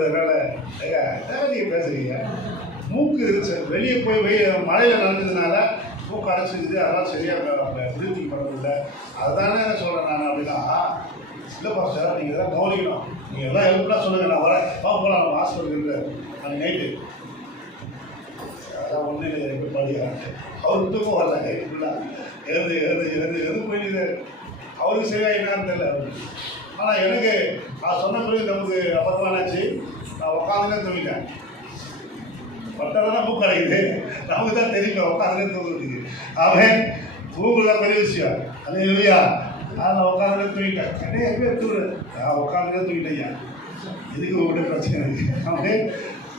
நீங்கள் பேசுகிறீங்க, மூக்கு வெளியே போய் மழையில் நடந்ததுனால மூக்கு அடைச்சிருக்குது, அதெல்லாம் சரியாக விருத்திக்கு பண்ணதில்லை, அதுதானே சொல்கிறேன் நான். அப்படின்னா இல்லை பாஸ்டர், நீங்கள் எல்லாம் கவனிக்கணும், நீங்கள் எல்லாம் ஹெல்ப்லாம் சொல்லுங்கள், நான் வரேன், போகலாம் நம்ம ஹாஸ்பிட்டலுக்கு அன்றைக்கி நைட்டு. அதெல்லாம் ஒன்று எப்படி படிக்கிறாங்க, அவருக்கு தூக்கம் வரல, நைட்டு ஃபுல்லாக எழுது போயிடுது. அவருக்கு சரியாக என்னன்னு தெரியல அவருக்கு. ஆனால் எனக்கு நான் சொன்ன பிறகு நமக்கு அப்புறமா என்னாச்சு, நான் உட்காந்துனே தூங்கிட்டேன். பட்டதான் தான் மூக்கு அடைக்குது, நமக்கு தான் தெரியும் உட்காந்துனே தூங்குறதுக்கு. அவன் தூங்குதான் பெரிய விஷயம். அது இல்லையா, நான் உட்காந்துனே தூங்கிட்டேன். எப்படியே தூங்குறேன், நான் உட்காந்துனே தூங்கிட்டேன். இதுக்கு உங்கள்கிட்ட பிரச்சனை இருக்கு. அப்படி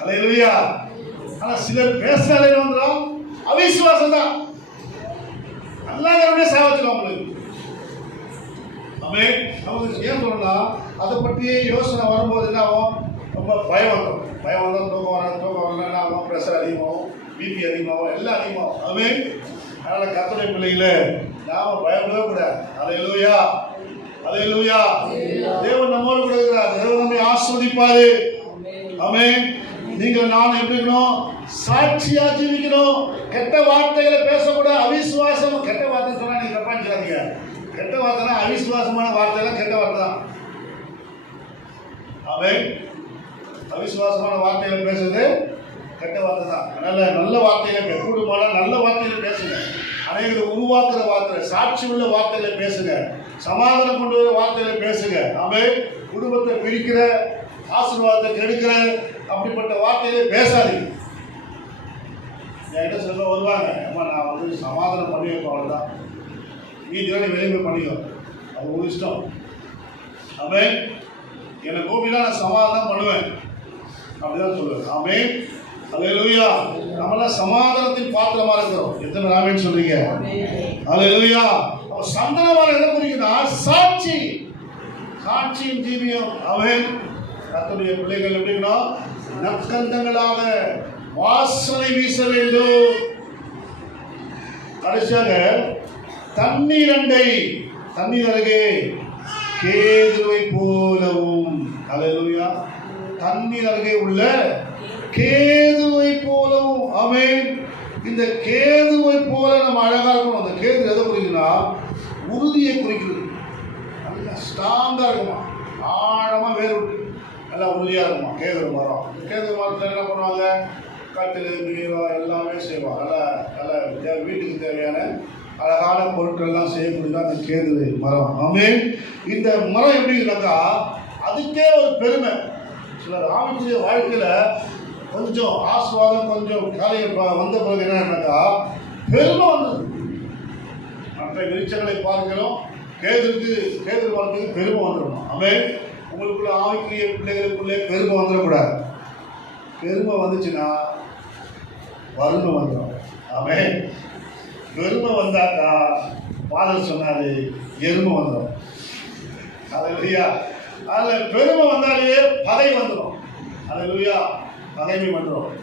அல்லேலூயா. ஆனால் சிலர் பேசுறாலே வந்துடும் அவிசுவாசம் தான். அல்லாதவனே சாவச்சிடும் அவங்களுக்கு. நமக்கு ஏன் சொல்லலாம், அதை பற்றியே யோசனை வரும்போது என்ன ஆகும், ரொம்ப பயம் வந்துடும். பயம் வந்தால் தூக்கம் வரல என்ன ஆகும், ப்ரெஷர் அதிகமாகும், பிபி அதிகமாகும், எல்லாம் அதிகமாகும். அதனால் கர்த்தருடைய பிள்ளைகளை நாம் பயப்படவே கூடாது. அல்லேலூயா, அல்லேலூயா. தேவன் நம்மோடு கூட இருக்கிறார். தேவன் நம்மை ஆசீர்வதிப்பாரு. ஆமென். நீங்கள் நான் எப்படி இருக்கணும், சாட்சியா ஜீவிக்கணும். கெட்ட வார்த்தைகளை பேசக்கூடாது. அவிசுவாசம் கெட்ட வார்த்தை சொன்னா நீங்க தப்பா நினைக்காதீங்க. கெட்ட வார்த்தைனா அவிசுவாசமான வார்த்தைலாம் கெட்ட வார்த்தை தான். ஆமென். அவிசுவாசமான வார்த்தைகளை பேசுறது கெட்ட வார்த்தை தான். அதனால நல்ல வார்த்தைகளை கூடுமான நல்ல வார்த்தைகளை பேசுங்க. அனைவரை உருவாக்குற வார்த்தை, சாட்சி உள்ள வார்த்தைகளை பேசுங்க. சமாதானம் கொண்டு வர வார்த்தைகளை பேசுங்க. ஆமென். குடும்பத்தை பிரிக்கிற, ஆசீர்வாதத்தை கெடுக்கிற அப்படிப்பட்ட வார்த்தைகளை பேசாதீங்க. என்கிட்ட சொல்ல வருவாங்க, அம்மா நான் வந்து சமாதானம் பண்ணி வைப்பேன், அவ்வளோதான், நீதிதான் நீ வெளியே போய் பண்ணிக்கோ, அது ஒரு இஷ்டம். ஆமென். என்னை கூப்பிட்டா நான் சமாதானம் பண்ணுவேன் அப்படிதான் சொல்லுவேன். ஆமென். அல்லேலூயா. நம்மளாம் சமாதானத்தின் பாத்திரமா இருக்கிறோம். எத்தனை ஆமென் சொல்றீங்க? அல்லேலூயா. சந்தனமான எதை குறிக்குன்னா சாட்சி, சாட்சியின் ஜீவியம். ஆமென். கர்த்தருடைய பிள்ளைகள் எப்படின்னா நற்கந்தங்களாக வாசனை வீச வேண்டும். கடைசியாக தண்ணீர் அண்டை, தண்ணீர் அருகே கேதுவை போலவும். அல்லேலூயா. தண்ணீர் அருகே உள்ள கேதுவை போலவும். ஆமென். இந்த கேதுவை போல நம்ம அழகா இருக்கணும். அந்த கேது எதை குறிக்குன்னா உறுதியை குறிக்கிறது. நல்லா ஸ்ட்ராங்கா இருக்குமா, ஆழமா வேறு விட்டு நல்லா உறுதியா இருக்குமா கேது மரம். கேது மரத்தில் என்ன பண்ணுவாங்க, கட்டில் பீரோ எல்லாமே செய்வாங்க. நல்லா வீட்டுக்கு தேவையான அழகான பொருட்கள்லாம் செய்யக்கூடியதான் அந்த கேது மரம். ஆமென். இந்த மரம் எப்படின்னாக்கா அதுக்கே ஒரு பெருமை. சிலர் ஆவிக்குரிய வாழ்க்கையில் கொஞ்சம் ஆஸ்வாதம் கொஞ்சம் காலையில் வந்த பிறகு என்னன்னாக்கா பெருமை வந்தது. மற்ற விருட்சங்களை பார்க்கிறோம், கேது மரத்துக்கு பெருமை வந்துடணும். ஆமென். உங்களுக்குள்ள ஆவிக்குரிய பிள்ளைகளுக்குள்ளே பெருமை வந்துடக்கூடாது. பெருமை வந்துச்சுன்னா வறுமை வந்துடும். ஆமென். பெருமை வந்தாக்கா பாதர் சொன்னாரு எருமை வந்துடும். அல்லேலூயா. அதில் பெருமை வந்தாலே பகை வந்துடும். அல்லேலூயா. பகைமை வந்துடும்.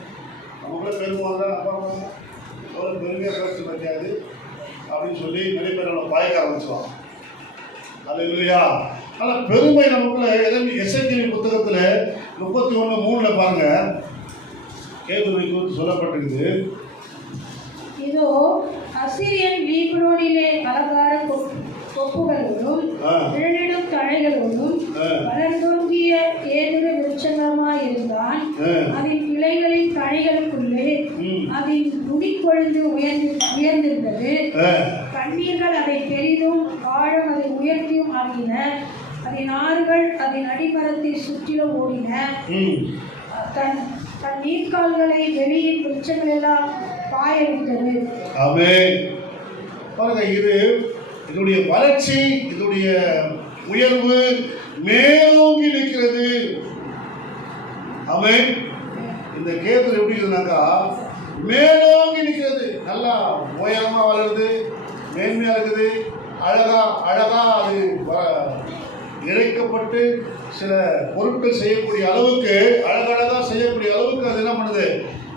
நமக்குள்ள பெருமை வந்தால் நம்ம ஒரு பெருமையாக பேச பற்றியாது அப்படின்னு சொல்லி நிறைய பேர் நம்ம பாய்க்க ஆரம்பிச்சுவாங்க. அல்லேலூயா. ஆனால் பெருமை நமக்குள்ள எசேக்கியேல் புத்தகத்தில் 31:3 பாருங்க, கேதுவை குறித்து சொல்லப்பட்டிருக்குது. இதோ அசிரியன் லீபனோனிலே அலங்கார கொப்புகளோடும் இழனிடும் தழைகளோடும் வளர்ந்தோங்கிய கேதுரு விருட்சங்கமாயிருந்தான். அதன் கிளைகளின் தழைகளுக்குள்ளே அதன் நுனிக்கொழுந்து உயர்ந்திருந்தது. கண்ணீர்கள் அதை பெரிதும் ஆழம் அதை உயர்த்தியும் ஆகின. அதன் ஆறுகள் அதன் அடிமரத்தை சுற்றிலும் ஓடின. தன் நீர்க்கால்களை வெளியின் விருட்சங்களெல்லாம் பாய விட்டது. ஆமென். பாருங்க, இதனுடைய வளர்ச்சி, இதனுடைய உயர்வு மேலோங்கி நிற்கிறது. ஆமென். இந்த கேது எப்படி இருக்குனாக்கா மேலோங்கி நிற்கிறது. நல்லா உயரமா வளருது, மேன்மையா இருக்குது, அழகா அது இழைக்கப்பட்டு சில பொருட்கள் செய்யக்கூடிய அளவுக்கு அழகழகா செய்யக்கூடிய அளவுக்கு அது என்ன பண்ணுது,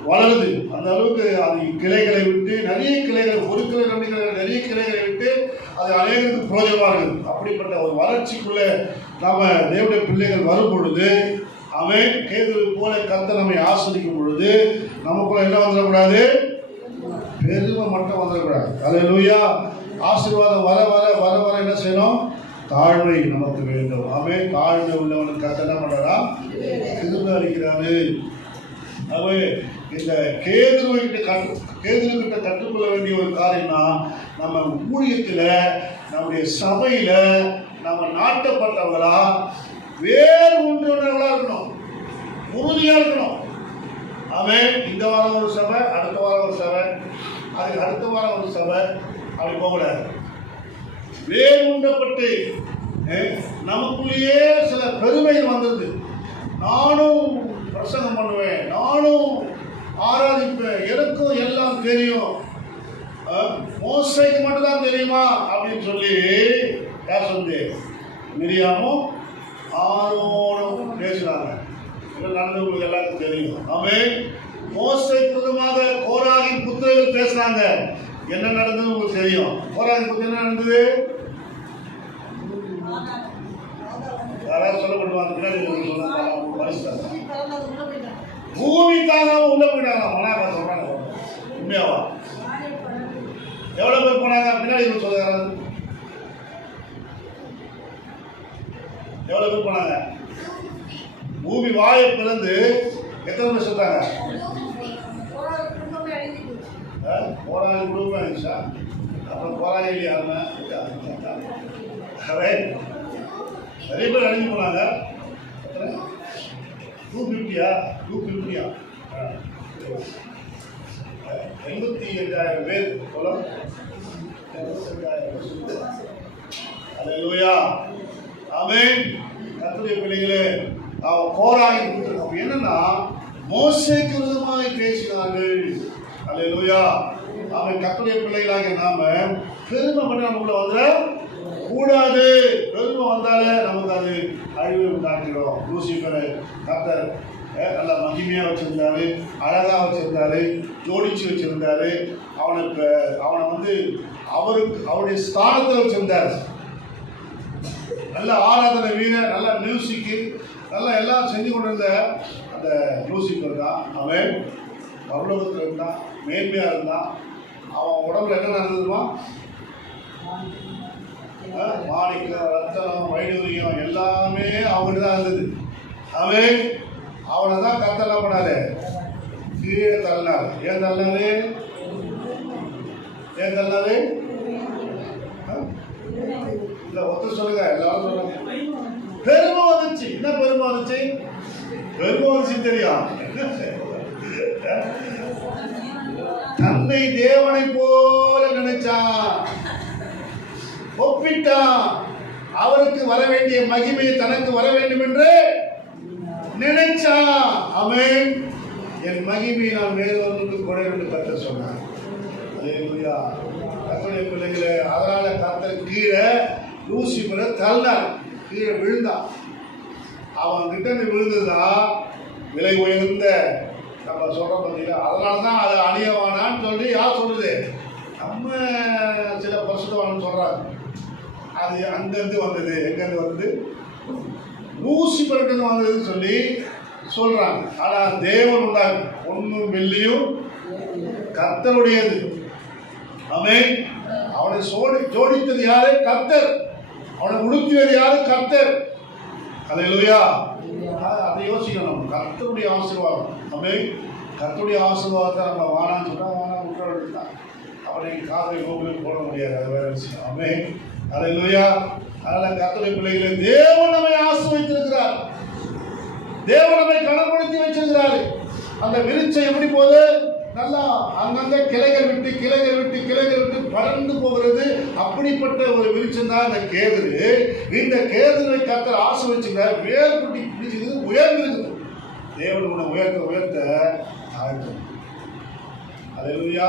வளருது. அந்த அளவுக்கு அது கிளைகளை விட்டு நிறைய கிளைகளை, ஒரு கிளை ரெண்டு கிளை நிறைய கிளைகளை விட்டு அது அநேகருக்கு பிரயோஜனமாக இருக்குது. அப்படிப்பட்ட ஒரு வளர்ச்சிக்குள்ள நாம தேவனுடைய பிள்ளைகள் வரும் பொழுது, அவன் கேது போல கர்த்தர் நம்மை ஆஸ்வதிக்கும் பொழுது நமக்குள்ள என்ன வந்துடக்கூடாது, பெருமை மட்டும் வந்துடக்கூடாது. அல்லேலூயா. ஆசீர்வாதம் வர வர வர வர என்ன செய்யணும், தாழ்மை நமக்கு வேண்டும். அவன் தாழ்மை உள்ளவனுக்கு கர்த்தர் என்ன பண்றா, கிருபை அளிக்கிறாரு. அவை இந்த கேதுருக்கிட்ட கற்றுக்கொள்ள வேண்டிய ஒரு காரியம்னா, நம்ம ஊழியத்தில் நம்முடைய சபையில நம்ம நாட்டப்பட்டவங்களா வேறு ஒன்றுவர்களா இருக்கணும், உறுதியா இருக்கணும். அவன் இந்த வாரம் ஒரு சபை, அடுத்த வாரம் ஒரு சபை, அதுக்கு அடுத்த வாரம் ஒரு சபை, அப்படி போகக்கூடாது. வேறு உண்டப்பட்டு நமக்குள்ளேயே சில பெருமைகள் வந்தது. நானும் பிரசங்கம் பண்ணுவேன், நானும் ஆராதிப்பேன், எனக்கும் எல்லாம் தெரியும், மோசேக்கு மட்டும்தான் தெரியுமா அப்படின்னு சொல்லி யார் சொல்லி மிரியாமும் ஆரோனும் பேசுறாங்க. என்ன நடந்தது உங்களுக்கு எல்லாருக்கும் தெரியும். ஆமென். மோசேக்கு விரோதமாக கோராகின் புத்திரர்கள் பேசுறாங்க. என்ன நடந்தது உங்களுக்கு தெரியும். கோராகின் புத்திரர் என்ன நடந்தது? யாராவது சொல்லப்படுவாங்க பின்னாடி பூமி தாங்காம உள்ள போயிட்டாங்க. மனாக்கா சொல்றாங்க. உண்மையாவா? எவ்வளவு பேர் போனாங்க? பின்னாடி சொல்லுறாங்க. எவ்வளவு பேர் போனாங்க? பூமி வாயை பிறந்து எத்தனை பேர் சொல்றாங்க? போராளி குடும்பம் ஆயிடுச்சா? அப்புறம் போராளி இல்லையா? நிறைய பேர் அழிஞ்சு போனாங்க. 250 85,000 பேர் போல. அல்லேலூயா. ஆமென். கர்த்தருடைய பிள்ளைகளே, அவன் கோராகி என்னன்னா மோசேக்கு விரோதமாக பேசினார்கள். அல்லேலூயா. அவன் கர்த்தருடைய பிள்ளைகளாக நாம பெருமை பண்ண நமக்குள்ள வந்துட கூடாது. பெருமை வந்தாலே நமக்கு அது அழிவு உண்டாக்கிடும். லூசிபரை கர்த்தர் நல்லா மகிமையா வச்சிருந்தாரு, அழகா வச்சிருந்தாரு, ஜோடிச்சு வச்சிருந்தாரு. அவனை வந்து அவருடைய ஸ்தானத்தில் வச்சிருந்தாரு. நல்ல ஆராதனை வீரர், நல்ல மியூசிக்கு, நல்லா எல்லாம் செஞ்சு கொண்டு இருந்த அந்த லூசிபர் தான். அவன் பரலோகத்தில் இருந்தான், மேன்மையா இருந்தான். அவன் உடம்புல என்ன நடந்ததுமா? மாணிக்கம், ரத்தனம், வைடூரியம் எல்லாமே அவங்ககிட்ட தான் இருந்தது. அவனை தான் கத்தெல்லாம் பண்ணாரு, கீழே தள்ளினார். ஏன் தள்ளினாரு? இல்ல ஒருத்தர் சொல்லுங்க, எல்லாரும் சொல்லுங்க. பெருமை வந்துச்சு. என்ன பெருமை வந்துச்சு? பெருமை வந்துச்சு தெரியும். தன்னை தேவனை போல நினைச்சான், ஒப்பிட்டான். அவருக்கு வர வேண்டிய மகிமை தனக்கு வர வேண்டும் என்று நினைச்சான். ஆமென். என் மகிமையை நான் வேறொன்றுக்கு கொடை என்று கர்த்தர் சொன்னார். அல்லேலூயா. கர்த்தருடைய பிள்ளைகளே, அதனால கர்த்தர் கீழே லூசிபரை தள்ளினார், கீழே விழுந்தான். அவன் கிட்ட விழுந்துதான் விலை உயர்ந்த நம்ம சொல்றோம் பார்த்தீங்களா. அதனால தான் அதை அணியவானான்னு சொல்லி யார் சொல்லுது? நம்ம சில பரிசுத்தவான் சொல்றாங்க. அது அங்கிருந்து வந்தது, எங்கிருந்து வந்தது? லூசிபர்கிட்ட வந்ததுன்னு சொல்லி சொல்றாங்க. ஆனா தேவன் உண்டாங்க பொன்னும் வெள்ளியும் கர்த்தருடையது. ஆமென். அவனை ஜோடித்தது யாரு? கர்த்தர். அவனை உடுத்தியது யாரு? கர்த்தர். அல்லேலூயா. அதை யோசிக்கணும். கர்த்தருடைய ஆசீர்வாதம். ஆமென். கர்த்தருடைய ஆசீர்வாதத்தை நம்ம வானான்னு சொன்னா வானா விட்டுதான். அவனை காதை கோவிலுக்கு போட முடியாது, அது வேற விஷயம். ஆமென். அல்லேலூயா. அதனால கர்த்தருடைய பிள்ளைகளை தேவன் நம்மை ஆசீர்வதித்திருக்கிறார். தேவன் நம்மை கனப்படுத்தி வச்சிருக்கிறாரு. அந்த விருட்சம் எப்படி போகுது? நல்லா அங்கங்க கிளைகள் விட்டு பறந்து போகிறது. அப்படிப்பட்ட ஒரு விருட்சம் தான் இந்த கேதுரு. இந்த கேதுரை கர்த்தர் ஆசீர்வதிச்சிருக்கிறார். வேர் குட்டி பிடிச்சது, உயர்ந்திருக்குது. தேவன் உன்னை உயர்த்த ஆகட்டும். அல்லேலூயா.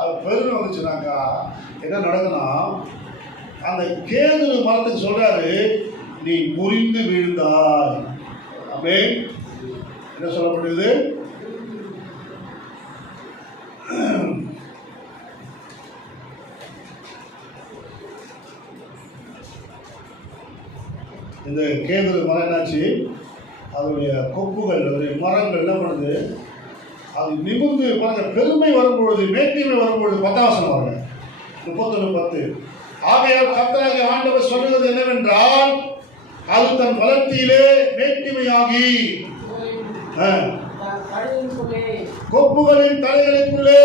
அது பெருமை வந்துச்சுனாக்கா என்ன நடக்குன்னா, அந்த கேதுரு மரத்துக்கு சொல்றாரு, நீ முறிந்து வீழ்ந்தாய். ஆமென். என்ன சொல்லப்படுது? இந்த கேதுரு மரம் என்னாச்சு? அதனுடைய கொப்புகள், அதனுடைய மரங்கள் என்ன பண்ணுது? அது நிமிர்ந்து பாருங்க. பெருமை வரும்பொழுது, மேட்டிமை வரும்பொழுது 10 வசனம் பாருங்க, 31:10. ஆகையால் கர்த்தராகிய ஆண்டவர் சொல்லுவது என்னவென்றால், அது தன் வளர்த்தியிலே மேட்டிமையாகி கொப்புகளின் தலைகளுக்குள்ளே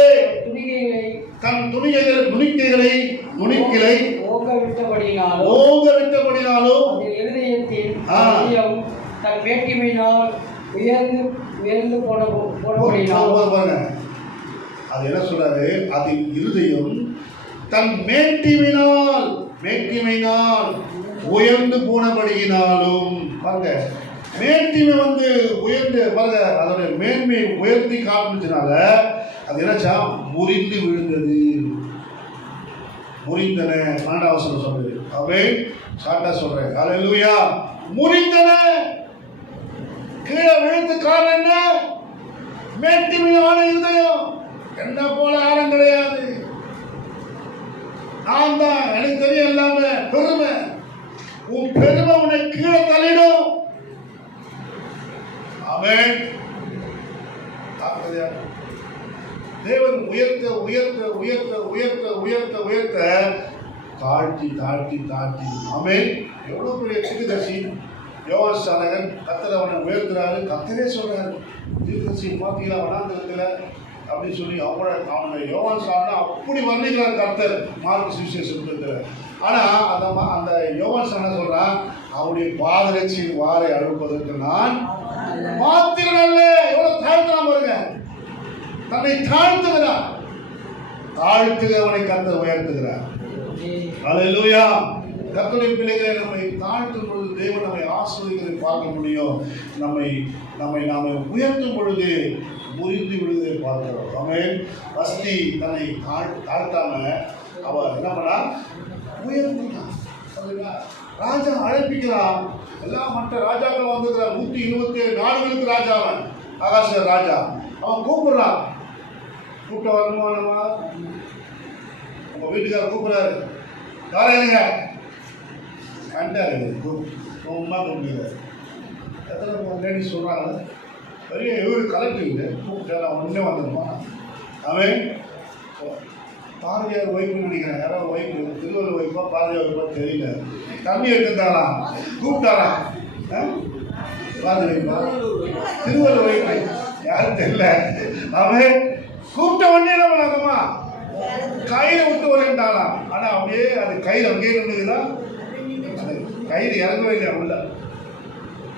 தன் நுனிக்கைகளை ஓங்க விட்டபடினாலும் தன் மேட்டிமையினால் உயர்ந்து போனபடினாலும். அது என்ன சொல்றாரு? அது இருதயம் தன் மேட்டிமையினால் உயர்ந்து போனபடியினாலும். பாருங்க, மேன்மையை வந்து உயர்ந்து பாருங்க, அதோடைய மேன்மையை உயர்த்தி காட்டுனதுனால அது என்னச்சா முறிந்து விழுந்தது. முறிந்தன 12வது வசனம் சொல்றது. ஆமென். ஷார்ட்டா சொல்றேன். ஹல்லேலூயா. முறிந்தன. கீழே விழுந்து காரணம் என்ன? மேன்மையான இருதயம். என்ன போல ஆழம் கிடையாது. நான் தான், எனக்கு தெரியும் எல்லாமே. பெருமை, உன் பெருமை உன்னை கீழே தள்ளிடும். ஆமென். தேவன் உயர்த்த உயர்த்த உயர்த்த உயர்த்த உயர்த்த உயர்த்த தாழ்த்தி தாழ்த்தி தாழ்த்தி. ஆமென். எவ்வளவு பெரிய தீர்க்கதரிசி யோவான் ஸ்நானகன். கர்த்தர் அவனை உயர்த்துறாரு. கர்த்தரே சொல்றாரு, தீர்க்கதரிசி பார்த்தீங்களா வனாந்திரத்துல அப்படின்னு சொல்லி அவனை யோவான் ஸ்நானகன் அப்படி வர்ணிக்கிறார் கர்த்தர் மார்க்கு சுவிசேஷத்துல. ஆனா அந்த யோவான் ஸ்நானகன் சொல்றான், அவருடைய பாதரட்சியின் வாரை அழுப்பதற்கு நான் பாத்திரன் அல்ல. எவ்வளவு தாழ்த்தலாம் பாருங்க. தன்னை தாழ்த்துகிறார். தாழ்த்துகிறவனை கர்த்தர் உயர்த்துகிறார். ஹல்லேலூயா. கர்த்தருடைய பிள்ளைகளை நம்மை தாழ்த்தும் பொழுது தேவன் நம்மை ஆசீர்வதிக்கிறதை பார்க்க முடியும். நம்மை உயர்த்தும் பொழுது முறிந்து விடுவதை பார்க்கிறோம். ஆமென். வஸ்தி தன்னை தாழ்த்தாம அவ என்ன பண்ணா? உயர்த்தினான். ராஜா அழைப்பிக்கிறான். எல்லாம் மற்ற ராஜாக்கள் வந்துக்கிறார். 127 நாடுகளுக்கு ராஜா அவன், ஆகாச ராஜா. அவன் கூப்பிடுறான். கூப்பிட்ட வரணுமா? உங்க வீட்டுக்காரர் கூப்பிடுறாரு. யாரைங்க கண்டாரு. சும்மா கூப்பிடுறாரு. எத்தனை லேடிஸ் சொல்றாங்க, பெரிய இவரு கலெக்டர் கூப்பிட்டு நான் உடனே வந்துடுமா? அவன் பாரதியார் ஒய்ஃபுன்னு நினைக்கிறேன். யாராவது ஒய்ஃபு, திருவள்ளுவர் ஒய்ஃபா பாரதியார் ஒய்ஃபா தெரியல. தம்பி எடுத்துட்டாராம், கூப்பிட்டாராம். பாரதி ஒய்ஃபா திருவள்ளுவர் ஒய்ஃபு யாரும் தெரியல. அவன் கூப்பிட்ட உடனே என்ன பண்ணாங்கம்மா? கயிறு விட்டு வரேன்டாலாம். ஆனால் அப்படியே அது கயிறு அங்கேயே இருந்ததுதான், கயிறு இறங்கவே இல்லை உள்ள.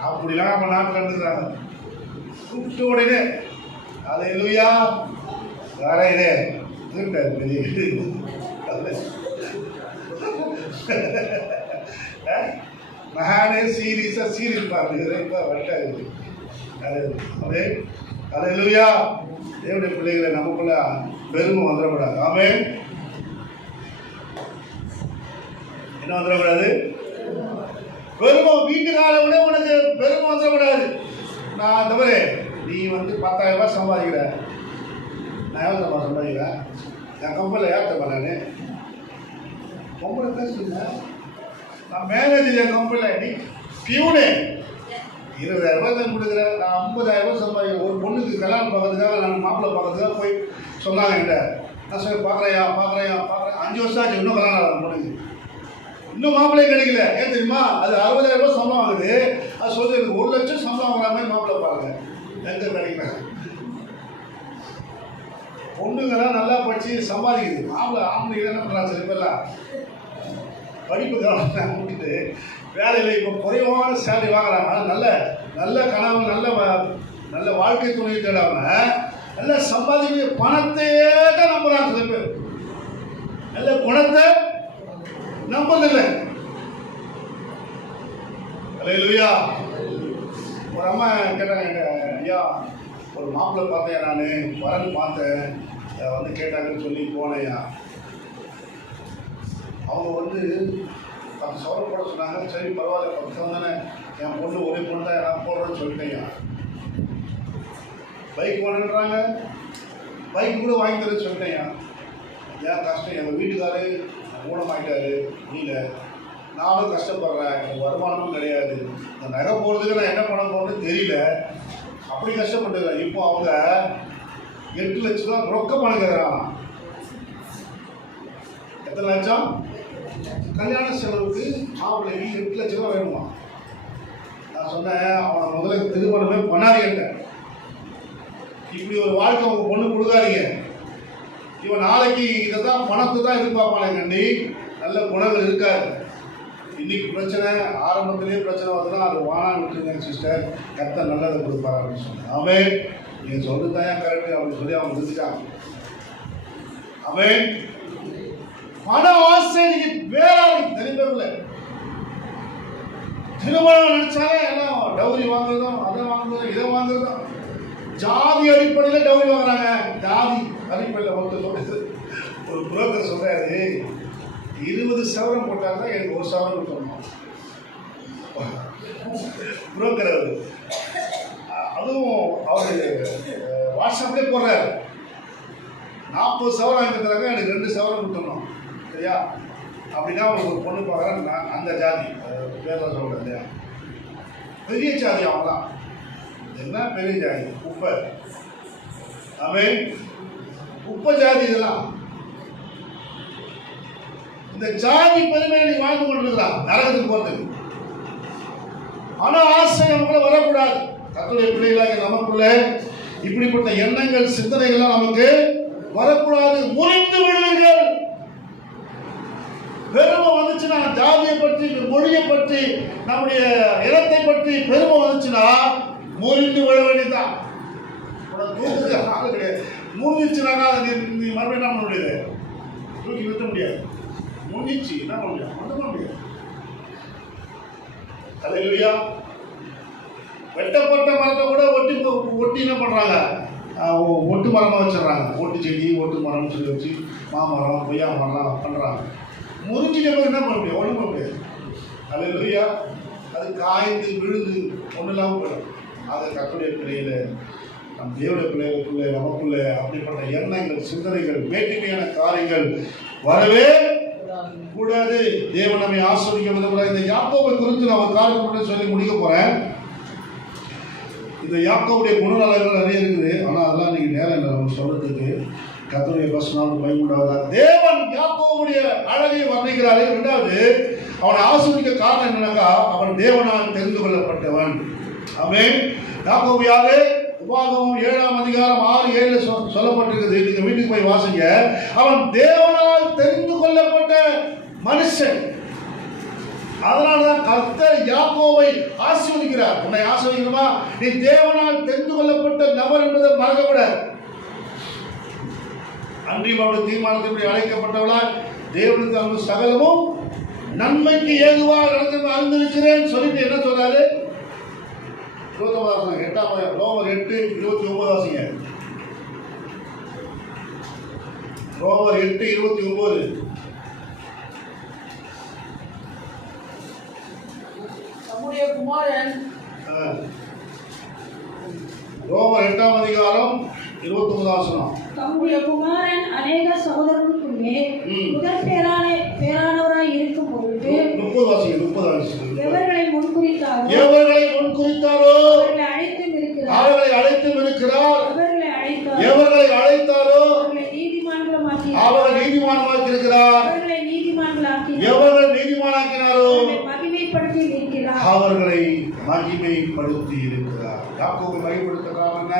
அப்படிலாம் நம்ம நாட்டில் இருந்துக்கிறாங்க. கூப்பிட்ட உடனே ஹல்லேலூயா வேற இதே பெரிய மகானே சீரியஸா சீரியல் பாருங்க வட்டாது. ஹல்லேலூயா. தேவனுடைய பிள்ளைகளை நமக்குள்ள பெருமை வந்துடக்கூடாது. ஆமென். என்ன வந்துடக்கூடாது? பெருமை. வீட்டுக்கார விட உனக்கு பெருமை வந்துடக்கூடாது. நான் தவிர நீ வந்து 10,000 ரூபாய் சம்பாதிக்கிற, நான் எவ்வளோ சம்பாதிக்கிறேன்? என் கம்பெனியில் ஏற்றப்பா. நான் கம்பெனி பேசுங்க. நான் மேனேஜர் என் கம்பெனியில். நீ பியூனு 20,000 ரூபாய் தான் கொடுக்குறேன். நான் 50,000 ரூபாய் சம்பாதிக்கிறேன். ஒரு பொண்ணுக்கு கல்யாணம் பார்க்கறதுக்காக, நான் மாப்பிள்ளை பார்க்கறதுக்காக போய் சொன்னாங்க என்கிட்ட. நான் சொல்லி பார்க்குறேன் 5 வருஷம் ஆச்சு, இன்னும் கல்யாணம் ஆகும் பொண்ணுக்கு. இன்னும் மாப்பிள்ளையே கிடைக்கல. ஏன் தெரியுமா? அது 60,000 ரூபாய் சம்பளம் ஆகுது. அது சொல்லி எனக்கு 1 லட்சம் சம்பளம் ஆகிற மாதிரி மாப்பிள்ளை பாருங்க. எங்கே கிடைக்கிறேன்? பொண்ணுங்கெல்லாம் நல்லா படித்து சம்பாதிக்குது. ஆம்பளை என்ன பண்ணுறாங்க? சில பேர்லாம் படிப்பு கவனம் விட்டுட்டு வேலையில் இப்போ குறைவான சேலரி வாங்குறாங்க. ஆனால் நல்ல கனவு, நல்ல வாழ்க்கை துணை தேடாம நல்ல சம்பாதிக்க பணத்தையே தான் நம்புறாங்க. சில பேர் நல்ல குணத்தை நம்பதில்லை. ஹல்லேலூயா. ஒரு அம்மா கேட்டாங்க, ஐயா ஒரு மாப்பிள்ளை பார்த்தேன், நான் வரன்னு பார்த்தேன், வந்து கேட்டாங்கன்னு சொல்லி போனேயா. அவங்க வந்து 10 சவரம் போட சொன்னாங்க. சரி பரவாயில்ல, 10 சவரம் தானே, என் பொண்ணு ஒரே பொண்ணு தான், நான் போடுறேன்னு சொல்லிட்டேயா. பைக் வேணுன்றாங்க, பைக் கூட வாங்கி தரேன்னு சொல்லிட்டேயா. ஏன் கஷ்டம்? எங்கள் வீட்டுக்காரு ஊனமாயிட்டாரு, இல்லை நானும் கஷ்டப்படுறேன், எனக்கு வருமானமும் கிடையாது, இந்த நகை போகிறதுக்கு நான் என்ன பண்ண போகிறேன்னு தெரியல, அப்படி கஷ்டப்பட்டுருக்கேன். இப்போ அவங்க 8 லட்சம் ரூபா ரொக்க பணம் கேட்குறாங்க. எத்தனை லட்சம்? கல்யாண செலவுக்கு மாப்பிள்ளைக்கு 8 லட்சம் ரூபா வேணுமா? நான் சொன்னேன், அவனை முதல்ல திருமணமே பண்ணாதீங்க. இப்படி ஒரு வாழ்க்கை அவங்க பொண்ணு கொடுக்காதீங்க. இவன் நாளைக்கு இதை தான் பணத்தை தான் எதிர்பார்ப்பானே கண்டி நல்ல குணங்கள் இருக்காது. இன்னைக்கு பிரச்சனை, ஆரம்பத்திலேயே பிரச்சனை வருதுன்னா அது வானான்னு விட்டுருங்க சிஸ்டர், கர்த்தர் நல்லதை கொடுப்பாரு அப்படின்னு சொன்னேன். அவன் நீங்கள் சொல்றது தான் கரெக்டு அப்படின்னு சொல்லி அவங்க இருந்துட்டாங்க. அவன் பண ஆசை நீங்க வேற தெரிந்தவில்லை. திருமணம் நினைச்சாலே எல்லாம் டவுரி வாங்குறதும் அதை வாங்குறதும் இதை வாங்குறதும் ஜாதி அடிப்படையில் டவுரி வாங்குறாங்க. ஜாதி அடிப்படையில் ஒருத்தர் சொல்றது, ஒரு புரோக்கர் சொல்றாரு, 20 சவரம் போட்டால்தான் எனக்கு 1 சவரம் கொடுக்கணும். புரோக்கர் அவர், அதுவும் அவர் வாட்ஸ்அப்லேயே போடுறாரு, 40 சவரம் வாங்கி தராங்க, எனக்கு 2 சவரம் கொடுக்கணும். சரியா? அப்படின்னா ஒரு பொண்ணு பார்க்குறேன், அந்த ஜாதி பேரில் சொல்கிறேன் இல்லையா, பெரிய ஜாதி அவங்க தான். என்ன பெரிய ஜாதி? குப்பை. அவன் குப்பை ஜாதி. இதெல்லாம் இந்த ஜாதி பெருமையை நீ வாழ்ந்து கொண்டிருக்கிறான் நரகத்துக்கு போறதுக்கு. ஆனா ஆசை நமக்குள்ள வரக்கூடாது. கர்த்தருடைய பிள்ளைகளாக நமக்குள்ள இப்படிப்பட்ட எண்ணங்கள் சிந்தனைகள்லாம் நமக்கு வரக்கூடாது. முறிந்து விடுவீர்கள். பெருமை வந்துச்சுன்னா, ஜாதியை பற்றி, மொழியை பற்றி, நம்முடைய இனத்தை பற்றி பெருமை வந்துச்சுன்னா முறிந்து விட வேண்டியதுதான். தூக்குறது ஆக கிடையாது. முறிஞ்சிச்சுனாக்கா நீ மறுபடியும் என்ன பண்ண முடியாது? தூக்கி விட்ட முடியாது. முறிஞ்சிச்சு என்ன பண்ண முடியாது? பண்ண முடியாது. அல்லேலூயா. வெட்டப்பட்ட மரத்தை கூட ஒட்டி என்ன பண்ணுறாங்க? ஒட்டு மரமாக வச்சிடறாங்க. ஒட்டு செடி, ஒட்டு மரம்னு சொல்லி வச்சு மாமரம், கொய்யா மரம்லாம் பண்ணுறாங்க. முறிஞ்சிட்ட போது என்ன பண்ண முடியும்? ஒன்றும் பண்ண முடியாது. அல்லேலூயா. அது காய்ந்து விழுது ஒன்றும் இல்லாமல் போயிடும். அதை கர்த்தருடைய பிள்ளையில, நம் தேவனுடைய பிள்ளைகளுக்குள்ளே நமக்குள்ள அப்படிப்பட்ட எண்ணங்கள், சிந்தனைகள், மேட்டிமையான காரியங்கள் வரவே கூடாது. தேவன் நம்மை ஆசீர்வதிக்க விரும்புகிறார். இந்த யாக்கோபை குறித்து நான் ஒரு காரியம் மட்டும் சொல்லி முடிக்க போறேன். இந்த யாக்கோபுடைய குணநலங்கள் நிறைய இருக்குது. ஆனால் அதெல்லாம் இன்னைக்கு நேரம் இல்லை நம்ம சொல்றதுக்கு. கர்த்தருடைய வசனம் பயமுண்டாவதாக. தேவன் யாக்கோபுடைய அழகை வர்ணிக்கிறாரு. இரண்டாவது, அவனை ஆசீர்வதிக்க காரணம் என்னன்னாக்கா, அவன் தேவனால் தெரிந்து கொள்ளப்பட்டவன். ஆமென். யாக்கோபு யாரு? உபாகமம் 7ஆம் அதிகாரம் 6-7 சொல்லப்பட்டிருக்குது. நீங்க வீட்டுக்கு போய் வாசிங்க. அவன் தேவனால் தெரிந்து கொள்ளப்பட்ட மனுஷன். அதனாலதான் கர்த்தர் யாக்கோபை ஆசீர்வதிக்கிறார். உன்னை ஆசீர்வதிக்கணுமா? நீ தேவனால் தெரிந்து கொள்ளப்பட்ட நபர் என்பதை மறக்கக்கூடாது. அன்றியும் அவருடைய தீர்மானத்தின்படி அழைக்கப்பட்டவளா தேவனுக்கு அன்பு சகலமும் நன்மைக்கு ஏதுவாக நடந்து அறிந்திருக்கிறேன் சொல்லிட்டு என்ன சொல்றாரு? 29 ரோமர் 8:29 ரோமர் 8:29. நம்முடைய குமாரன் ரோமர் 8ஆம் அதிகாரம் 29 தம்முடைய குமாரன் அநேக சகோதரர்களுக்குள்ளே முதற் பேரானவராய் இருக்கும் பொருட்டு 30 எவர்களை முன்குறித்தாரோ அவர்களை அழைத்தும் இருக்கிறார். அவர்களை அழைத்தாரோ அவர்களை நீதிமான்களாக்கியிருக்கிறார். எவர்கள் நீதிமானாக்கினாரோ அவர்களை மகிமைப்படுத்தி இருக்கிறார். யாக்கோபை மகிமைப்படுத்த காரணம் என்ன?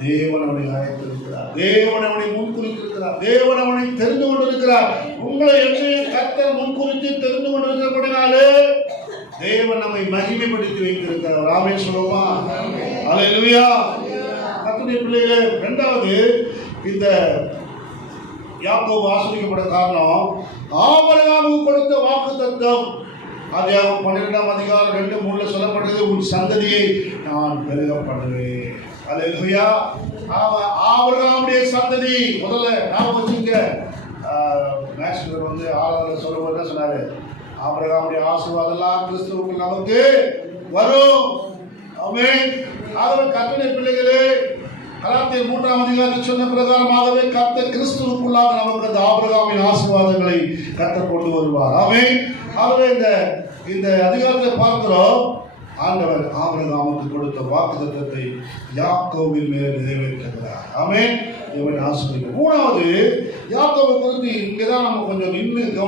தேவன் அவனை அழைத்திருக்கிறார். தேவன் அவனை முன்குறித்திருக்கிறார். தேவன் அவனை தெரிந்து கொண்டிருக்கிறார். உங்களை என்னையும் கர்த்தர் முன்குறித்து தெரிந்து கொண்டிருக்கிறபடினாலே தேவன் நம்மை மகிமைப்படுத்தி வைத்திருக்கிறார். ஆமென் சொல்லுமா? அல்லேலூயா. கர்த்தருடைய பிள்ளைகளே, இரண்டாவது, இந்த யாக்கோபு ஆசீர்வதிக்கப்பட காரணம் ஆபிரகாமுக்கு கொடுத்த வாக்குத்தத்தம். ஆதியாகமம் 12ஆம் அதிகாரம் 2:3 சொல்லப்பட்டது, உன் சந்ததியை நான் பெருக பண்ணுவேன். அல்லேலூயா. ஆபிரகாமுடைய சந்ததி. முதல்ல நான் வச்சுங்க, மேக்ஸ்வர் 6 சொல்லும்போது என்ன சொன்னாரு? ஆபிரகாமுடைய ஆசீர்வாதம்லாம் கிறிஸ்துவுக்கு நமக்கு வரும். ஆமென். ஆகவே கர்த்தருடைய பிள்ளைகளே, கலாத்தியர் 3ஆம் அதிகாரத்தில் சொன்ன பிரகாரமாகவே கர்த்தர் கிறிஸ்துவுக்குள்ளாக நமக்கு அந்த ஆபிரகாமின் ஆசீர்வாதங்களை கர்த்தர் கொண்டு வருவார். ஆமென். ஆகவே இந்த அதிகாரத்தை பார்க்கிறோம். ஆண்டவர் ஆபிரகாமுக்கு கொடுத்த வாக்குத்தத்தத்தை யாக்கோபின் மேல் நிறைவேற்றுகிறார். ஆமென். தேவன் ஆசீர்வதிக்கிறார். மூணாவது, யாக்கோபை குறித்து இங்கதான் நம்ம கொஞ்சம் நின்று